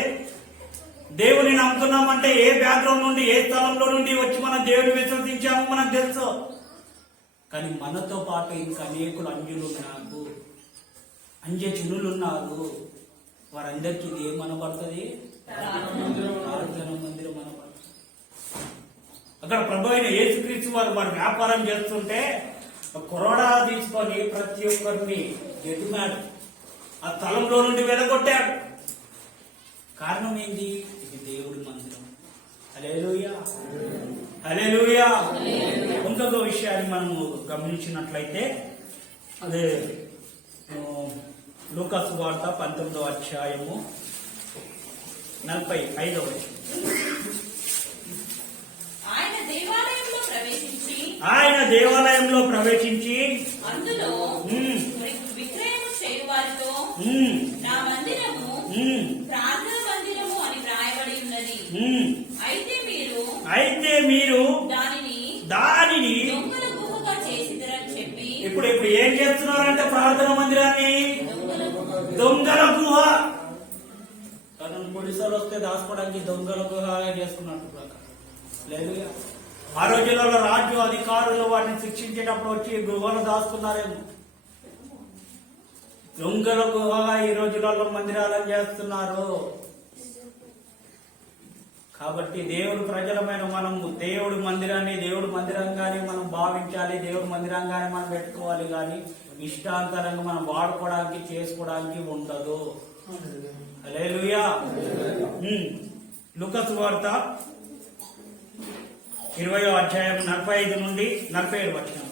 దేవుని నమ్ముతున్నామంటే ఏ బ్యాక్గ్రౌండ్ నుండి, ఏ స్థలంలో నుండి వచ్చి మనం దేవుని విశ్వసించామో మనకు తెలుసు. కానీ మనతో పాటు ఇంకా అనేకులు అంజులు ఉన్నారు, అంజనులు ఉన్నారు. వారందరికీ ఇది ఏమనబడుతుంది? ప్రార్థన మందిరం అనబడుతుంది. అక్కడ ప్రభు అయిన యేసుక్రీస్తు వారు వ్యాపారం చేస్తుంటే కొరడా తీసుకొని ప్రతి ఒక్కరిని ఎదిమాడు, ఆ స్థలంలో నుండి వెలగొట్టాడు. కారణం ఏంటి? ఇది దేవుడి మందిరం. హల్లెలూయా హల్లెలూయా. ఇంకొక విషయాన్ని మనము గమనించినట్లయితే అదే లూకా సువార్త 19వ అధ్యాయము 45వ వచనం. ఆయన దేవాలయంలో ప్రవేశించి అందులో విక్రయము చేయువారితో నా మందిరము ప్రార్థన మందిరము అని వ్రాయబడి ఉన్నది. అయితే మీరు దానిని దొంగల గుహగా చేసిదరని చెప్పి. ఇప్పుడు ఏం చేస్తున్నారంటే ప్రార్థన మందిరాన్ని దొంగల గుహ. పోలీసులు వస్తే దాచుకోవడానికి దొంగల గుహ చేసుకున్నట్టు లేదు. ఆ రోజులలో రాజు అధికారులు వాటిని శిక్షించేటప్పుడు వచ్చి గుహలు దాచుకున్నారేమో. దొంగల గుహగా ఈ రోజులలో మందిరాలను చేస్తున్నారు. కాబట్టి దేవుడు ప్రజలమైన మనము దేవుడి మందిరంగానే మనం భావించాలి, దేవుడి మందిరంగానే మనం పెట్టుకోవాలి. కానీ ఇష్టాంతరంగా మనం వాడుకోవడానికి చేసుకోవడానికి ఉండదు. హల్లెలూయా. లూకా సువార్త 20వ అధ్యాయం 45 నుండి 47 వచనం.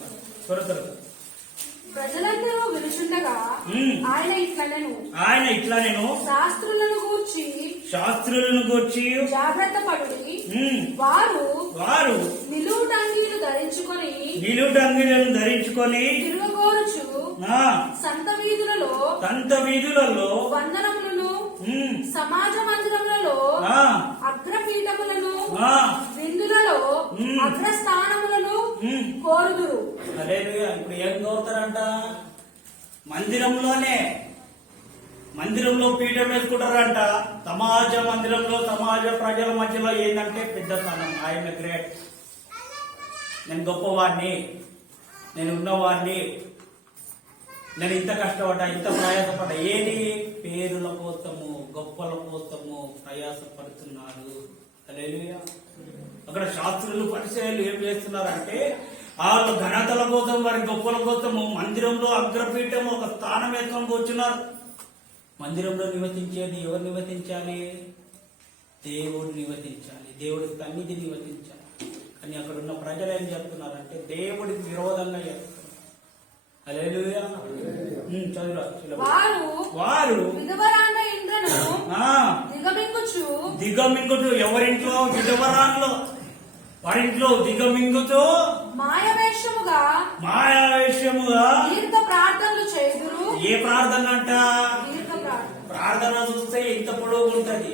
ప్రజలందరూ వినుచుండగా ఆయన ఇట్లనెను, శాస్త్రులను గూర్చి జాగ్రత్త పడుడి. వారు నిలువుటంగీలు ధరించుకొని తిరుగగోరుచు సంత వీధులలో వందనములను, సమాజ మందిరములలో అగ్రపీఠములను, విందులలో అగ్రస్థానములను కోరుదురు. ఇప్పుడు ఏం కోరుతారంట? మందిరంలో పీఠం వేసుకుంటారంట. సమాజ మందిరంలో, సమాజ ప్రజల మధ్యలో ఏంటంటే పెద్ద స్థానం. ఆయన గ్రేట్, నేను గొప్పవాడిని, నేను ఉన్నవాడిని, నేను ఇంత కష్టపడ్డా, ఇంత ప్రయాసపడ్డా. ఏది? పేరుల కోసము, గొప్పల కోసము ప్రయాసపడుతున్నారు. హల్లెలూయా. అక్కడ శాస్త్రులు, పరిచయాలు ఏం చేస్తున్నారంటే వాళ్ళ ఘనతల కోసం, వారి గొప్పల కోసము మందిరంలో అగ్రపీఠం ఒక స్థానం వేసుకొని కూర్చున్నారు. మందిరంలో నివసించేది ఎవరు నివసించాలి? దేవుడు నివసించాలి, దేవుడి సన్నిధి నివసించాలి. కానీ అక్కడ ఉన్న ప్రజలు ఏం చెప్తున్నారంటే దేవుడికి విరోధంగా చేస్తున్నారు. హల్లెలూయా. చదువురా. వారు విధవరాండ్ర ఇంద్రను దిగమింగుతూ ఎవరింట్లో విధవరాండ్లో వారింట్లో దిగమింగుతూ మాయవేషముగా దీర్ఘ ప్రార్థనలు చేయుదురు. ఏ ప్రార్థన అంట? దీర్ఘ ప్రార్థన చూస్తే ఇంత పొడవు ఉంటది.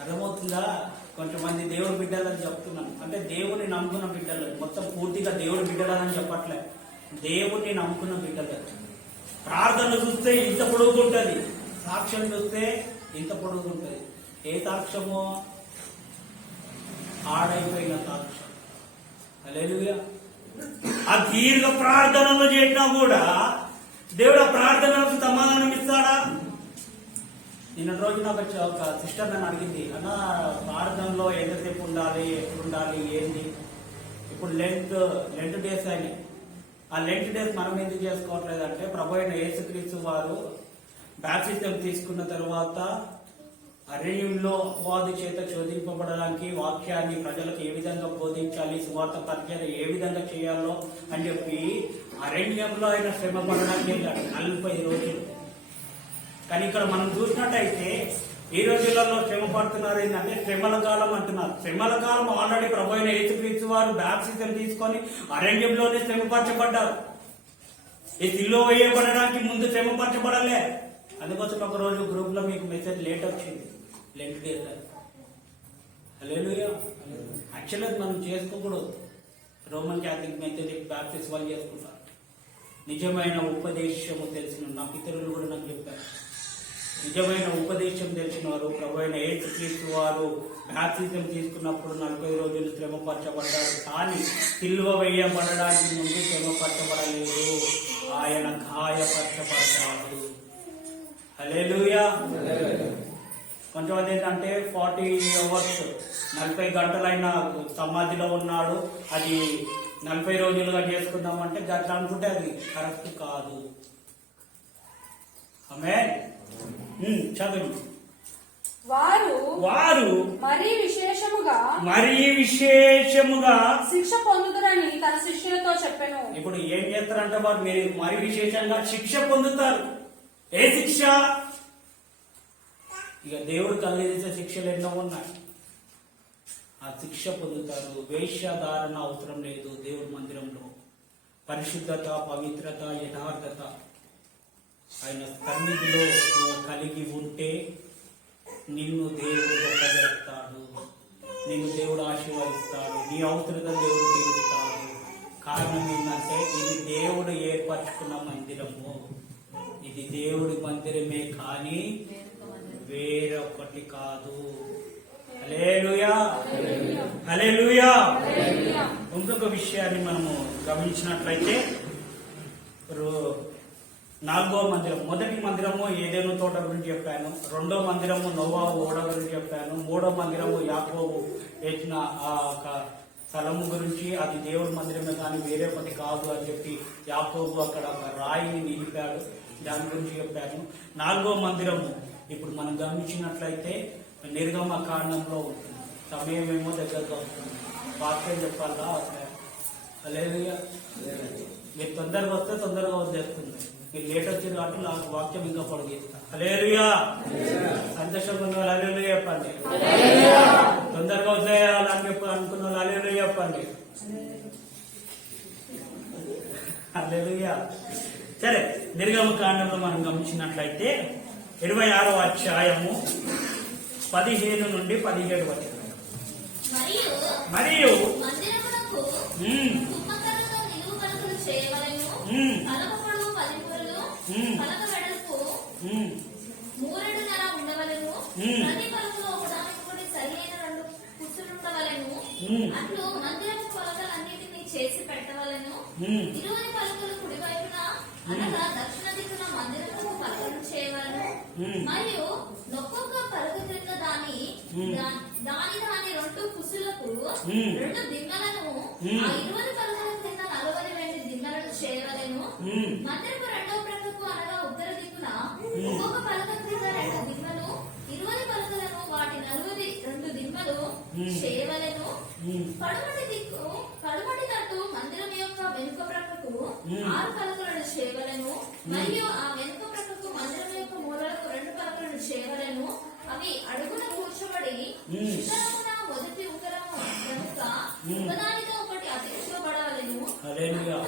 అర్థమవుతుందా? కొంతమంది దేవుడి బిడ్డలని చెప్తున్నాను, అంటే దేవుని నమ్ముకున్న బిడ్డలు, మొత్తం పూర్తిగా దేవుడి బిడ్డలని చెప్పట్లే, దేవుణ్ణి నమ్ముకున్న బిడ్డలు. ప్రార్థన చూస్తే ఇంత పొడుగుంటది, సాక్ష్యం చూస్తే ఇంత పొడుగుంటది. ఏ సాక్ష్యమో? ఆడైపోయిన సాక్ష్యం. హల్లెలూయా. ఆ దీర్ఘ ప్రార్థనలు చేసినా కూడా దేవుడు ఆ ప్రార్థనలకు సమాధానం ఇస్తాడా? నిన్న రోజు నాకు ఒక సిస్టర్ నన్ను అడిగింది, అన్న ప్రార్థనలో ఎంతసేపు ఉండాలి, ఎప్పుడు ఉండాలి, ఏంది? ఇప్పుడు లెంట్ డేస్ అయినాయి. ఆ లెంట్ డేస్ మనం ఎందుకు చేసుకోవట్లేదు అంటే, ప్రభు అయిన యేసుక్రీస్తు వారు బాప్టిజం తీసుకున్న తర్వాత అరణ్యంలో అపవాది చేత శోధింపబడడానికి వాక్యాన్ని ప్రజలకు ఏ విధంగా బోధించాలి, సువార్త పరిచయం ఏ విధంగా చేయాలో అని చెప్పి అరణ్యంలో ఆయన శ్రమ పడడానికి వెళ్ళాడు 40 రోజులు. కానీ ఇక్కడ మనం చూసినట్టయితే ఈ రోజులలో శ్రమ పడుతున్నారు ఏంటంటే శ్రమల కాలం అంటున్నారు. శ్రమల కాలం ఆల్రెడీ ప్రభు అయిన యేసుక్రీస్తు వారు బాప్టిజం తీసుకొని అరణ్యంలోనే శ్రమపరచబడ్డారు. ఈ సిలువ వేయబడడానికి ముందు శ్రమపరచబడలే. అందుకోసం ఒక రోజు గ్రూప్ లో మీకు మెసేజ్ లేట్ వచ్చింది, లెంట్ డేస్. హల్లెలూయా. యాక్చువల్గా మనం చేసుకోకూడదు. రోమన్ క్యాథలిక్ మెథడిక్ బాప్టిస్ట్ వాళ్ళు చేసుకుంటారు. నిజమైన ఉపదేశము తెలిసిన నా పితరులు కూడా నాకు చెప్పారు. నిజమైన ఉపదేశం తెలిసిన వారు ప్రభు అయిన యేసుక్రీస్తు వారు బాప్టిజం తీసుకున్నప్పుడు 40 రోజులు శ్రమపరచబడ్డారు. కానీ సిలువ వేయబడడానికి ముందు శ్రమపరచబడలేదు, ఆయన గాయపరచబడ్డాడు. హల్లెలూయా. కొంతమంది ఏంటంటే 40 అవర్స్ 40 గంటలైన సమాధిలో ఉన్నాడు, అది 40 రోజులుగా చేసుకుందామంటే గట్లా అనుకుంటే అది కరెక్ట్ కాదు. ఆమేన్. చదువు. వారు మరీ విశేషముగా శిక్ష పొందుతారని తన శిష్యులతో చెప్పాను. ఇప్పుడు ఏం చేస్తారంటే వారు మీరు మరీ విశేషంగా శిక్ష పొందుతారు. ఏ శిక్ష? ఇక దేవుడు కలిగించే శిక్షలు ఎన్నో ఉన్నాయి. ఆ శిక్ష పొందుతారు. వేశ్యాధారణ అవసరం లేదు. దేవుడి మందిరంలో పరిశుద్ధత, పవిత్రత, యథార్థత ఆయన సన్నిధిలో నువ్వు కలిగి ఉంటే నిన్ను దేవుడు గొప్ప చేస్తాడు, నిన్ను దేవుడు ఆశీర్వదిస్తాడు, నీ అవసరత దేవుడు తీరుస్తాడు. కారణం ఏంటంటే ఇది దేవుడు ఏర్పరచుకున్న మందిరము. ఇది దేవుడి మందిరమే కానీ వేరొకటి కాదు. హల్లెలూయా. హల్లెలూయా. ఇంకొక విషయాన్ని మనము గమనించినట్లయితే 4వ మందిరం, మొదటి మందిరము ఏదేను తోట గురించి చెప్పాను, 2వ మందిరము నోవా ఓడ గురించి చెప్పాను, 3వ మందిరము యాకోబు వేసిన ఆ స్థలము గురించి, అది దేవుడి మందిరమే కానీ వేరే ఒకటి కాదు అని చెప్పి యాకోబు అక్కడ ఒక రాయిని నిలిపాడు, దాని గురించి చెప్పాను. 4వ మందిరము ఇప్పుడు మనం గమనించినట్లయితే నిర్గమ కాండంలో ఉంటుంది. సమయం ఏమో దగ్గరగా వస్తుంది. వాక్యం చెప్పాలా? హల్లెలూయా. మీరు తొందరగా వస్తే తొందరగా వదిలేస్తుంది, మీరు లేట్ వచ్చింది కాబట్టి నాకు వాక్యం ఇంకా పొడిగిస్తా. హల్లెలూయా. సంతోషంగా ఉన్న వాళ్ళు హల్లెలూయా చెప్పండి. తొందరగా వదిలేయాలని చెప్పి అనుకున్న వాళ్ళు హల్లెలూయా చెప్పండి. హల్లెలూయా. సరే, నిర్గమ కాండంలో మనం గమనించినట్లయితే 26వ అధ్యాయము 15 నుండి 17 వరకు. మరియు మందిరమునకు తుమ్మకరతో నిలువు పలకలు చేయవలెను. పలక పొడవు 10 మూరలు, పలక వెడల్పు 3.5 ఉండవలెను. ప్రతి పలకలో ఒకదానికొకటి సరియైన 2 కుర్చీలుండవలెను. అట్లు మందిరపు పలకలన్నిటినీ చేసి పెట్టవలెను. ఇరువని పలకలు కుడివైపున అనగా దక్షిణ దిక్కున మందిరపు పలకలు చేయవలెను. మరియు ఒక్కొక్క పలక క్రింద దాని 2 కుసులకు 2 దిమ్మలను, ఆ 20 పలకల క్రింద 40 వెండి దిమ్మలను చేయవలెను. మందిరపు 2వ ప్రక్కకు అనగా ఉత్తర దిక్కున ఒక్కొక్క పలక క్రింద 2 దిమ్మలు, 20 పలకలను వాటి 2 దిమ్మలు చేయవలెను. కడుమటి తట్టు మందిరం యొక్క వెనుక ప్రక్కకు 6 ఇతరమున మొదటి ఉకరము కనుక ఒకదానితో ఒకటి అతికించబడాలను. హల్లెలూయా.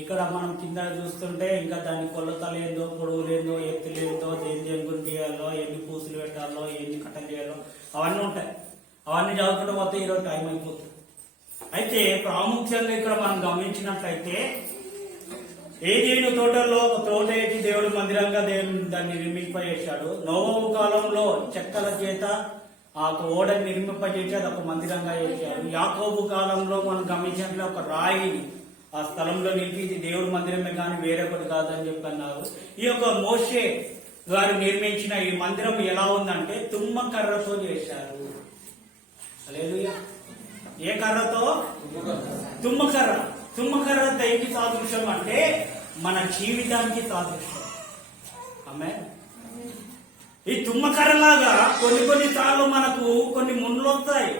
ఇక్కడ మనం కింద చూస్తుంటే ఇంకా దాని కొలతలు ఏందో, పొడవులు ఏందో, ఎత్తులు ఏందో, దేని గురించి చేయాలో, ఎన్ని పూసులు పెట్టాలో, ఎన్ని కట్టలు చేయాలో అవన్నీ ఉంటాయి. అవన్నీ చదువుకుంటూ పోతే ఈరోజు టైం అయిపోతుంది. అయితే ప్రాముఖ్యంగా ఇక్కడ మనం గమనించినట్లయితే ఏదేను తోటలో ఒక తోట వేసి దేవుడు మందిరంగా దేవుడు దాన్ని నిర్మింపజేశాడు. నోవహు కాలంలో చెక్కల చేత ఆ ఓడని నిర్మింపజేసి అది ఒక మందిరంగా చేశాడు. యాకోబు కాలంలో మనం గమనించినట్లు ఒక రాయిని ఆ స్థలంలో నిలిపి ఇది దేవుడు మందిరమే కానీ వేరొకటి కాదని చెప్పి అన్నారు. ఈ యొక్క మోషే గారు నిర్మించిన ఈ మందిరం ఎలా ఉందంటే తుమ్మ కర్రతో చేశారు. హల్లెలూయా. ఏ కర్రతో? తుమ్మకర్ర. తుమ్మకర్ర దేనికి సాదృశ్యం అంటే మన జీవితానికి సాదృశ్యం. ఆమేన్. ఈ తుమ్మకర్రలాగా కొన్ని సార్లు మనకు కొన్ని ముళ్ళు వస్తాయి,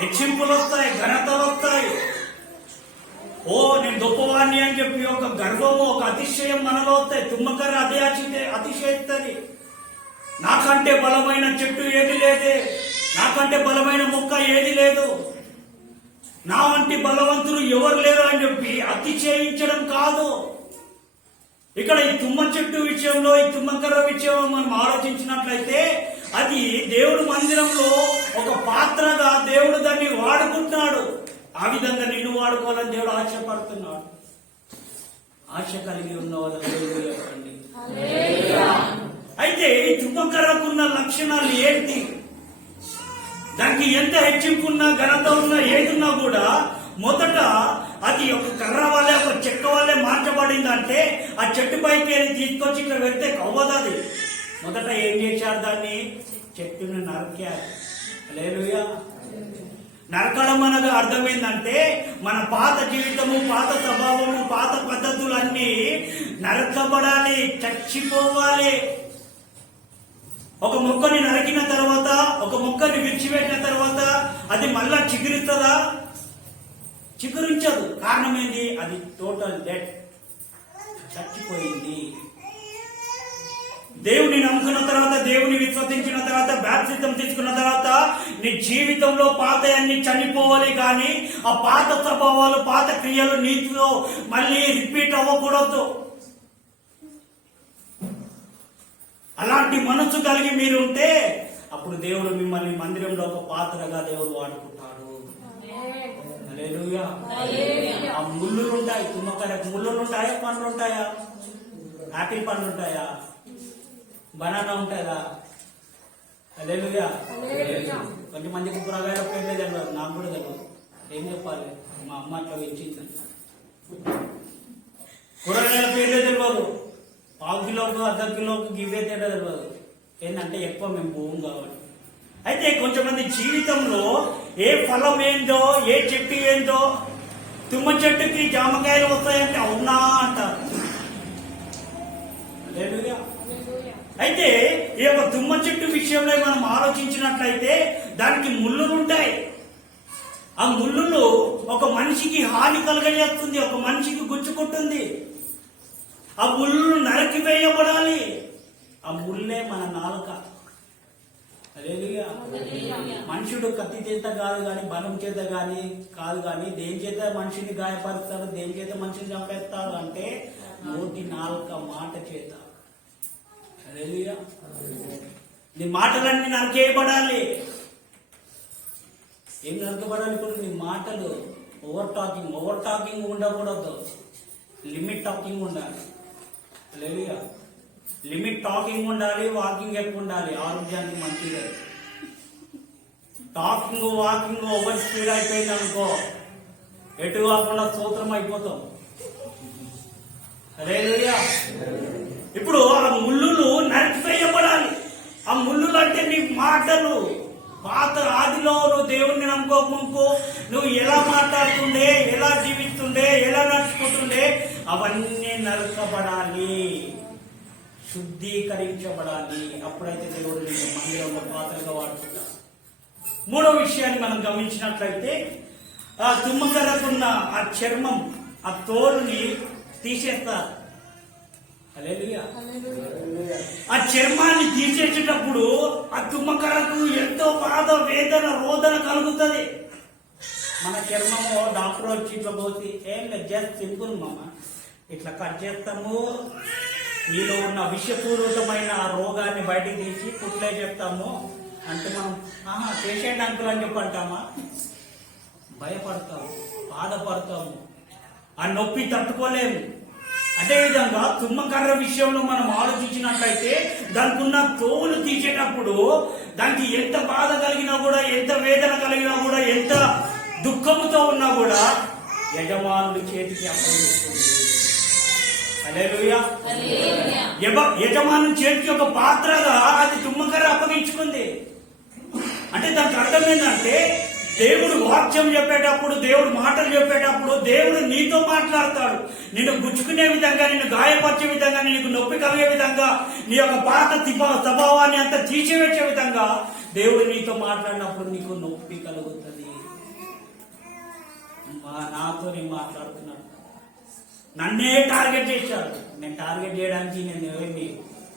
హెచ్చింపులు వస్తాయి, ఘనతలు వస్తాయి. ఓ నేను గొప్పవాణ్ణి అని చెప్పి ఒక గర్వము, ఒక అతిశయం మనలో వస్తాయి. తుమ్మకర్ర అదే అతిశయిస్తుంది. నాకంటే బలమైన చెట్టు ఏది లేదే, నాకంటే బలమైన మొక్క ఏది లేదు, నా వంటి బలవంతులు ఎవరు లేరు అని చెప్పి అతిశయించడం కాదు. ఇక్కడ ఈ తుమ్మ చెట్టు విషయంలో, ఈ తుమ్మకర్ర విషయంలో మనం ఆలోచించినట్లయితే అది దేవుడు మందిరంలో ఒక పాత్రగా దేవుడు దాన్ని వాడుకుంటున్నాడు. ఆ విధంగా నిన్ను వాడుకోవాలని దేవుడు ఆశపడుతున్నాడు. ఆశ కలిగి ఉన్న వాళ్ళు. అయితే ఈ తుమ్మకర్రకున్న లక్షణాలు ఏంటి? దానికి ఎంత హెచ్చింపు ఉన్నా, ఘనత ఉన్నా, ఏదున్నా కూడా మొదట అది ఒక కర్ర వల్లే, ఒక చెక్క వల్లే మార్చబడిందంటే ఆ చెట్టు పైకి వెళ్ళి తీసుకొచ్చి ఇక్కడ పెడితే కవ్వదది. మొదట ఏం చేశారు? దాన్ని చెట్టును నరికారు. హల్లెలూయా. నరకడం అనగా అర్థం ఏంటంటే మన పాత జీవితము, పాత స్వభావము, పాత పద్ధతులన్నీ నరకబడాలి, చచ్చిపోవాలి. ఒక మొక్కని నరికిన తర్వాత, ఒక మొక్కని విడిచిపెట్టిన తర్వాత అది మళ్ళా చిగురిస్తుందా? చిగురించదు. కారణం ఏంటి? అది టోటల్ డెడ్, చచ్చిపోయింది. దేవుని నమ్ముకున్న తర్వాత, దేవుని విశ్వసించిన తర్వాత, బాప్తిజం తీసుకున్న తర్వాత నీ జీవితంలో పాత అన్ని చనిపోవాలి. కానీ ఆ పాత స్వభావాలు, పాత క్రియలు నీతిలో మళ్ళీ రిపీట్ అవ్వకూడదు. అలాంటి మనసు కలిగి మీరు ఉంటే అప్పుడు దేవుడు మిమ్మల్ని మందిరంలో ఒక పాత్రగా దేవుడు వాడుకుంటాడు. హల్లెలూయా. ఆ ముళ్ళులు ఉంటాయి. తుమ్మకర్రకు ముళ్ళులు ఉంటాయా? పండ్లు ఉంటాయా? ఆపిల్ పండ్లు ఉంటాయా? బనానా ఉంటుందా? హల్లెలూయా. కొంతమందికి కూరగాయల పేర్లే తెలియదు, నాకు కూడా తెలియదు. ఏం చెప్పాలి? మా అమ్మ అట్లా ఇచ్చింది. కూరగాయల పేర్లే తెలియదు. పావు కిలోకు, అర్ధ కిలోకు గివే తేడా తెలియదు. ఏంటంటే ఎక్కువ మేము పోము కాబట్టి. అయితే కొంతమంది జీవితంలో ఏ ఫలం ఏందో, ఏ చెట్టు ఏందో, తుమ్మ చెట్టుకి జామకాయలు వస్తాయంటే అవునా అంటారు. హల్లెలూయా. అయితే ఈ యొక్క తుమ్మ చెట్టు విషయంలో మనం ఆలోచించినట్లయితే దానికి ముళ్ళులు ఉంటాయి. ఆ ముళ్ళులు ఒక మనిషికి హాని కలగజేస్తుంది, ఒక మనిషికి గుచ్చుకుంటుంది. ఆ ముళ్ళు నరికి వేయబడాలి. ఆ ముళ్ళే మన నాలుక. హల్లెలూయా. మనుషుడు కత్తి చేత కాదు కానీ, బలం చేత కానీ కాదు కానీ, దేని చేత మనిషిని గాయపరుస్తాడు, దేని చేత మనిషిని చంపేస్తాడు అంటే నోటి నాలుక, మాట చేత. హల్లెలూయా. నీ మాటలన్నీ నరికేయబడాలి. ఏం నరకబడాలి? ఇప్పుడు నీ మాటలు ఓవర్ టాకింగ్ ఉండకూడదు. లిమిట్ టాకింగ్ ఉండాలి. హల్లెలూయా. లిమిట్ టాకింగ్ ఉండాలి, వాకింగ్ ఎక్కువ ఉండాలి. ఆరోగ్యానికి మంచిది. టాకింగ్, వాకింగ్ ఓవర్ స్పీడ్ అయిపోయింది అనుకో, ఎటు కాకుండా స్తోత్రం అయిపోతాం. హల్లెలూయా. ఇప్పుడు ఆ ముళ్ళులు నరికివేయబడాలి. ఆ ముళ్ళులు అంటే నీ మాటలు. పాత ఆదిలో నువ్వు దేవుణ్ణి నమ్ముకోకు, నువ్వు ఎలా మాట్లాడుతుండే, ఎలా జీవిస్తుండే, ఎలా నడుచుకుంటుండే, అవన్నీ నరకబడాలి, శుద్ధీకరించబడాలి. అప్పుడైతే దేవుడు నీకు మందిరంలో పాత్రగా వాడుకుంటాడు. మూడో విషయాన్ని మనం గమనించినట్లయితే ఆ తుమ్మకర్రకున్న ఆ చర్మం, ఆ తోలుని తీసేస్తారు. హల్లెలూయా. హల్లెలూయా. ఆ చర్మాన్ని తీసేసేటప్పుడు ఆ తుమ్మకర్రకు ఎంతో బాధ, వేదన, రోదన కలుగుతుంది. మన చర్మము డాక్టర్ వచ్చి ఇట్లా పోసి ఏం లేదు, జస్ట్ సింపుల్ మామ, ఇట్లా కట్ చేస్తాము, నీలో ఉన్న విషపూరితమైన ఆ రోగాన్ని బయటికి తీసి కుట్లే చెప్తాము అంటే మనం పేషెంట్ అంకుల్ అని చెప్పంటామా? భయపడతాము, బాధపడతాము, ఆ నొప్పి తట్టుకోలేము. అదేవిధంగా తుమ్మకర్ర విషయంలో మనం ఆలోచించినట్లయితే దానికి ఉన్న తోలు తీసేటప్పుడు దానికి ఎంత బాధ కలిగినా కూడా, ఎంత వేదన కలిగినా కూడా, ఎంత దుఃఖముతో ఉన్నా కూడా యజమానుడి చేతికి అప్పగిస్తుంది. హల్లెలూయా. యజమానుడి చేతికి ఒక పాత్రగా అది తుమ్మకర్ర అప్పగించుకుంది. అంటే దానికి అర్థం ఏంటంటే దేవుడు వాక్యం చెప్పేటప్పుడు, దేవుడు మాటలు చెప్పేటప్పుడు దేవుడు నీతో మాట్లాడతాడు. నిన్ను గుచ్చుకునే విధంగా, నిన్ను గాయపరిచే విధంగా, నీకు నొప్పి కలిగే విధంగా, నీ యొక్క పాత స్వభావాన్ని అంతా తీసివేసే విధంగా దేవుడు నీతో మాట్లాడినప్పుడు నీకు నొప్పి కలుగుతుంది. నాతో నేను మాట్లాడుతున్నాను, నన్నే టార్గెట్ చేశాడు. నేను టార్గెట్ చేయడానికి నేను ఏమి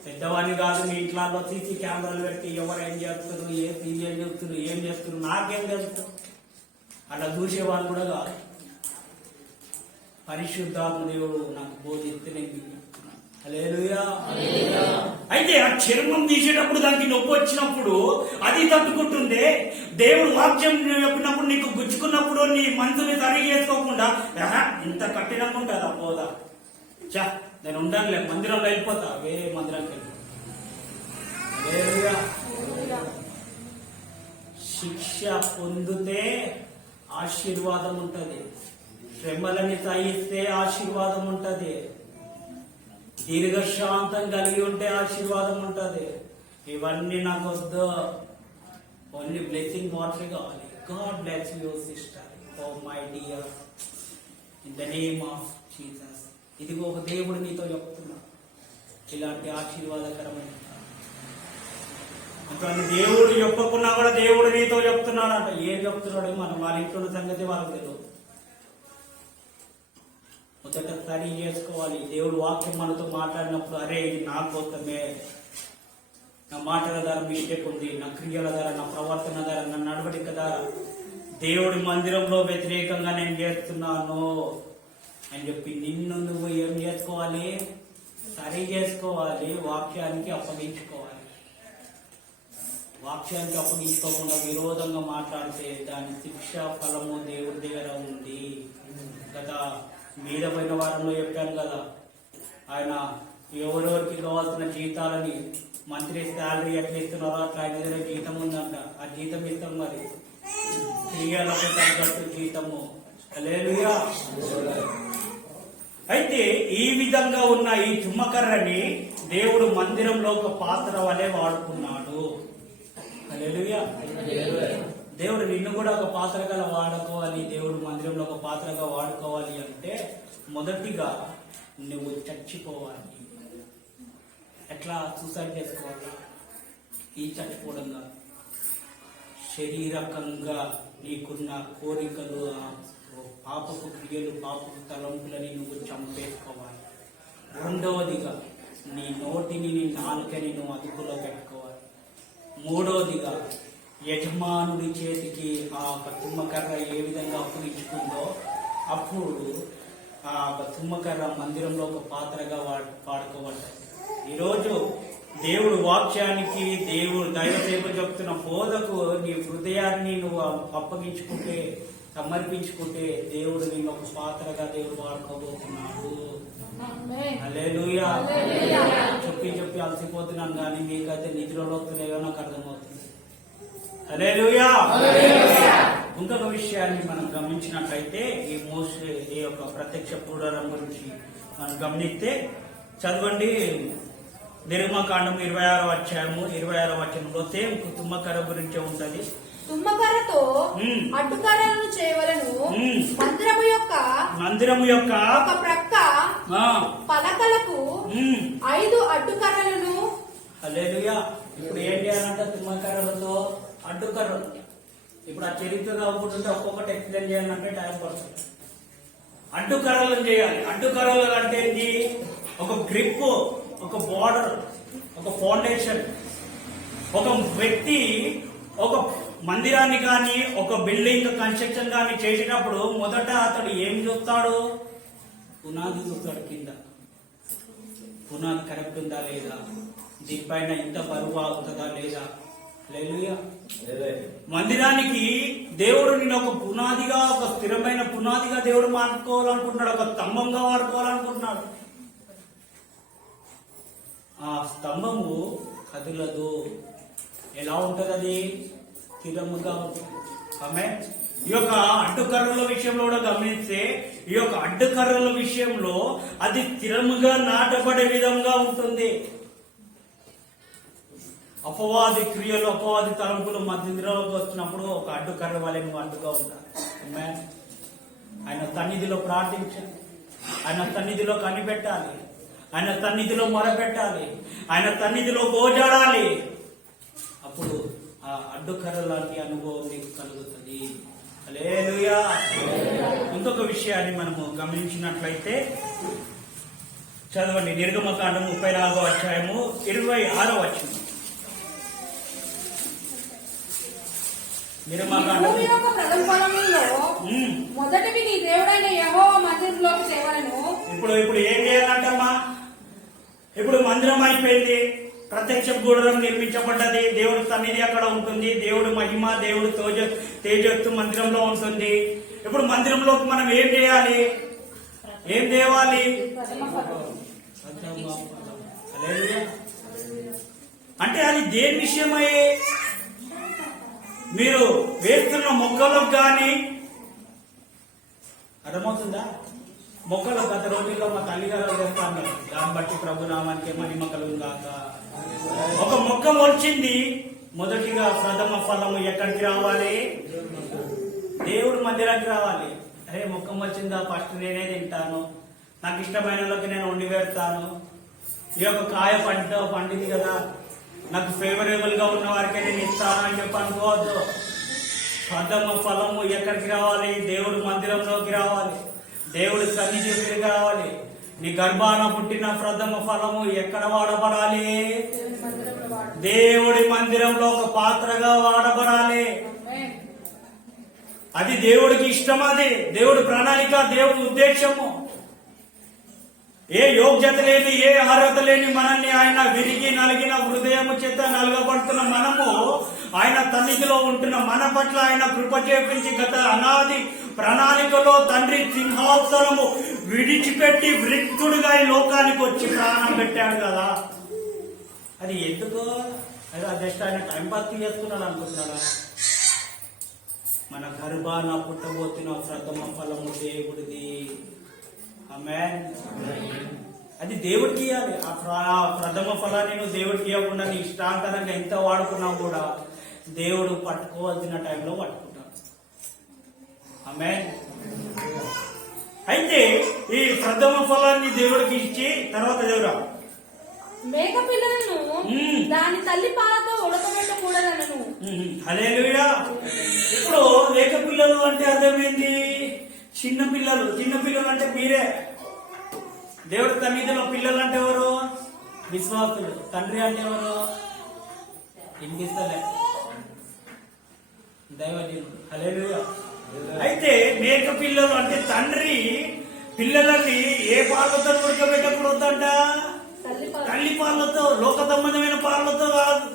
పెద్దవాడిని కాదు. మీ ఇంట్లో సీసీ కెమెరాలు పెట్టి ఎవరు ఏం చేస్తున్నారు, ఏ సీరియల్ చేస్తున్నారు, ఏం చేస్తున్నారు నాకేం తెలుసు, అట్లా చూసేవాళ్ళు కూడా కాదు. పరిశుద్ధాత్మ దేవుడు నాకు బోధిస్తే నేను చెప్తున్నాను. హల్లెలూయా. అయితే ఆ చర్మం తీసేటప్పుడు దానికి నొప్పి వచ్చినప్పుడు అది తట్టుకుంటుండే. దేవుడు వాక్యం చెప్పినప్పుడు నీకు గుచ్చుకున్నప్పుడు నీ మనసుని సరిగా చేసుకోకుండా ఇంత కఠినంగా ఉంటుందా పోదా, చా నేను ఉండాలి, మందిరంలో వెళ్ళిపోతా, వేరే మందిరానికి వెళ్ళిపోతా. శిక్ష పొందితే ఆశీర్వాదం ఉంటది, శ్రమలని సహిస్తే ఆశీర్వాదం ఉంటది, దీర్ఘశాంతం కలిగి ఉంటే ఆశీర్వాదం ఉంటది. ఇవన్నీ నాకు వద్దు, ఓన్లీ బ్లెస్సింగ్ వాటర్ కావాలి. God bless you sister, oh my dear, in the name of Jesus. ఇదిగో ఒక దేవుడు నీతో చెప్తున్నా, ఇలాంటి ఆశీర్వాదకరమైన దేవుడు చెప్పకున్నా కూడా దేవుడు నీతో చెప్తున్నాడంట. ఏం చెప్తున్నాడు మనం వాళ్ళ ఇంట్లో సంగతి వాళ్ళకి తెలియదు. మొదట స్టడీ చేసుకోవాలి. దేవుడు వాక్యం మనతో మాట్లాడినప్పుడు అరే ఇది నా కోసమే, నా మాటల ద్వారా మిస్టేక్ ఉంది, నా క్రియల ద్వారా, నా ప్రవర్తన ద్వారా, నా నడవడిక ద్వారా దేవుడి మందిరంలో వ్యతిరేకంగా నేను చేస్తున్నాను అని చెప్పి నిన్ను నువ్వు ఏం చేసుకోవాలి, సరి చేసుకోవాలి, వాక్యానికి అప్పగించుకోవాలి. వాక్యానికి అప్పగించుకోకుండా విరోధంగా మాట్లాడితే దాని శిక్ష ఫలము దేవుడి దగ్గర ఉంది. గత మీద పోయిన వారంలో చెప్పాను కదా, ఆయన ఎవరెవరికి కావాల్సిన జీతాలని మంత్రి శాలరీ ఎట్లా ఇస్తున్నారో అట్లా ఆయన దగ్గర జీతం ఉందంట. ఆ జీతం ఇస్తాం మరి, క్రియలకు తగ్గట్టు జీతము. హల్లెలూయా. అయితే ఈ విధంగా ఉన్న ఈ తుమ్మకర్రని దేవుడు మందిరంలో ఒక పాత్ర వలె వాడుకున్నాడు. హల్లెలూయా. దేవుడు నిన్ను కూడా ఒక పాత్రగా వాడుకోవాలి, దేవుడు మందిరంలో ఒక పాత్రగా వాడుకోవాలి అంటే మొదటిగా నువ్వు చచ్చిపోవాలి. ఎట్లా సూసైడ్ చేసుకోవాలి? ఈ చచ్చిపోవడంగా శరీరకంగా నీకున్న కోరికలు, పాపపు క్రియలు, పాపపు తలంపులని నువ్వు చంపేసుకోవాలి. రెండవదిగా నీ నోటిని, నీ నాలుకని నువ్వు అదుపులో పెట్టుకోవాలి. మూడవదిగా యజమానుడి చేతికి ఆ తుమ్మకర్ర ఏ విధంగా అప్పగించుకుందో అప్పుడు ఆ తుమ్మకర్ర మందిరంలో ఒక పాత్రగా వాడుకోవాలి. ఈరోజు దేవుడు వాక్యానికి, దేవుడు దైవసేవ చెప్తున్న బోధకు నీ హృదయాన్ని నువ్వు అప్పగించుకుంటే, సమర్పించుకుంటే దేవుడు నిన్ను ఒక పాత్రగా దేవుడు వాడుకోబోతున్నాడు. హల్లెలూయా. చెప్పి అలసిపోతున్నాను కానీ మీకైతే నిద్రలో వస్తున్నాయో నాకు అర్థమవుతుంది. హల్లెలూయా. ఇంకొక విషయాన్ని మనం గమనించినట్లయితే ఈ యొక్క ప్రత్యక్ష పూర్వరం గురించి మనం గమనిస్తే చదవండి. నిర్గమకాండం 26వ అధ్యాయము 26వ వచనంలో సేమ్ తుమ్మకర్ర గురించే ఉంటది. తుమ్మకర్రతో అడ్డుకర్రలను చేయవలను. మందిరము యొక్క ఒక ప్రక్క పలకలకు 5 అడ్డుకర్రలను. హల్లెలూయా. ఇప్పుడు ఏం చేయాలంటే తుమ్మకర్రలతో అడ్డుకర్రలు. ఇప్పుడు ఆ చరిత్ర చదువుకుంటుంటే ఒక్కొక్కటి ఎక్స్ప్లెయిన్ చేయాలంటే టైం పడుతుంది. అడ్డుకర్రలను చేయాలి. అడ్డుకర్రలు అంటే ఏంటి? ఒక గ్రిప్, ఒక బార్డర్, ఒక ఫౌండేషన్. ఒక వ్యక్తి ఒక మందిరాన్ని కానీ ఒక బిల్డింగ్ కన్స్ట్రక్షన్ కానీ చేసేటప్పుడు మొదట అతడు ఏం చూస్తాడు? పునాది చూస్తాడు. కింద పునాది కరెక్ట్ ఉందా లేదా, దీనిపైన ఇంత బరువు అవుతుందా లేదా. హల్లెలూయా. మందిరానికి దేవుడు నిన్ను ఒక పునాదిగా, ఒక స్థిరమైన పునాదిగా దేవుడు వాడుకోవాలనుకుంటున్నాడు, ఒక స్తంభంగా వాడుకోవాలనుకుంటున్నాడు. ఆ స్తంభము కదులదు. ఎలా ఉంటది? అది స్థిరముగా ఉంటుంది. ఆమె ఈ యొక్క అడ్డుకర్రల విషయంలో కూడా గమనిస్తే, ఈ యొక్క అడ్డుకర్రల విషయంలో అది స్థిరముగా నాటబడే విధంగా ఉంటుంది. అపవాది క్రియలు, అపవాది తలంపులు మధ్యలోకి వచ్చినప్పుడు ఒక అడ్డుకర్ర వలె నువ్వు అడ్డుగా ఉంటావు. ఆయన సన్నిధిలో ప్రార్థించాలి, ఆయన సన్నిధిలో కనిపెట్టాలి, ఆయన సన్నిధిలో మొరపెట్టాలి, ఆయన సన్నిధిలో గోజాడాలి. అప్పుడు ఆ అడ్డుకర్ర లాంటి అనుభవం నీకు కలుగుతుంది. హల్లెలూయా. ఇంకొక విషయాన్ని మనము గమనించినట్లయితే చదవండి, నిర్గమకాండం 34వ అధ్యాయము 26వ వచనం. భూమి యొక్క ప్రథమ ఫలములలో మొదటివి నీ దేవుడైన యెహోవా మందిరంలోకి తేవలెను. ఇప్పుడు ఏం చేయాలంటమ్మా? ఇప్పుడు మందిరం అయిపోయింది, ప్రత్యక్ష గుడారం నిర్మించబడ్డది, దేవుడి సన్నిధి అక్కడ ఉంటుంది, దేవుడు మహిమ, దేవుడు తేజస్సు మందిరంలో ఉంటుంది. ఇప్పుడు మందిరంలోకి మనం ఏం చేయాలి? ఏం తేవాలి? అంటే అది దేని విషయమయ్యే? మీరు వేస్తున్న మొక్కలకు కానీ అర్థమవుతుందా? మొక్కలు గత రోజుల్లో మా తల్లిగారు వేస్తాను, దాన్ని బట్టి ప్రభునామానికి మహిమ కలుగును గాక. ఒక మొక్క మొలిచింది, మొదటిగా ప్రథమ ఫలము ఎక్కడికి రావాలి? దేవుడు మందిరానికి రావాలి. అరే మొక్క మొలిచిందా, ఫస్ట్ నేనే తింటాను, నాకు ఇష్టమైన వాళ్ళకి నేను వండి పెడతాను. ఈ యొక్క కాయ పండింది కదా, నాకు ఫేవరబుల్ గా ఉన్న వారికే నేను ఇస్తాను అని చెప్పి అనుకోవద్దు. ప్రథమ ఫలము ఎక్కడికి రావాలి? దేవుడు మందిరంలోకి రావాలి, దేవుడి సన్నిధికి రావాలి. నీ గర్భాన పుట్టిన ప్రథమ ఫలము ఎక్కడ వాడబడాలి? దేవుడి మందిరంలో ఒక పాత్రగా వాడబడాలి. అది దేవుడికి ఇష్టం, అది దేవుడి ప్రణాళిక, దేవుడి ఉద్దేశము. ఏ యోగ్యత లేని, ఏ అర్హత లేని మనల్ని ఆయన విరిగి నలిగిన హృదయము చేత నలగబడుతున్న మనము ఆయన సన్నిధిలో ఉంటున్న మన పట్ల ఆయన కృప చేపించి గత అనాది ప్రణాళికలో తండ్రి సింహాసనము విడిచిపెట్టి వృద్ధుడుగా ఈ లోకానికి వచ్చి ప్రాణం పెట్టాడు కదా. అది ఎందుకో? అది జస్ట్ ఆయన టైం పాస్ చేసుకున్నాడు అనుకుంటున్నాడా? మన గర్భాన పుట్టబోతున్న ప్రథమ ఫలము దేవుడిది. ఆమేన్. అది దేవుడికి ఇవ్వాలి. ఆ ప్రథమ ఫలాన్ని నువ్వు దేవుడికి ఇవ్వకుండా నీ ఇష్టాంతరంగా ఎంత వాడుకున్నా కూడా దేవుడు పట్టుకోవాల్సిన టైంలో పట్టుకుంటాడు. ఆమేన్. అయితే ఈ ప్రథమ ఫలాన్ని దేవుడికి ఇచ్చి తర్వాత దేవుడా మేక పిల్లలను దాని తల్లి పాలతో ఉడకబెట్టకూడదనను. హల్లెలూయా. ఇప్పుడు మేక పిల్లలు అంటే అర్థమైంది, చిన్న పిల్లలు. చిన్న పిల్లలు అంటే మీరే. దేవుడి సన్నిధిలో పిల్లలు అంటే ఎవరు? విశ్వాసులు. తండ్రి అంటే ఎవరు? ఇంకిస్తలే, దైవజనుడు. హల్లెలూయా. అయితే మేక పిల్లలు అంటే తండ్రి పిల్లలని ఏ పాలతో ఉడకబెట్టకూడదంట? తల్లి పాలతో, లోక సంబంధమైన పాలతో కాదు.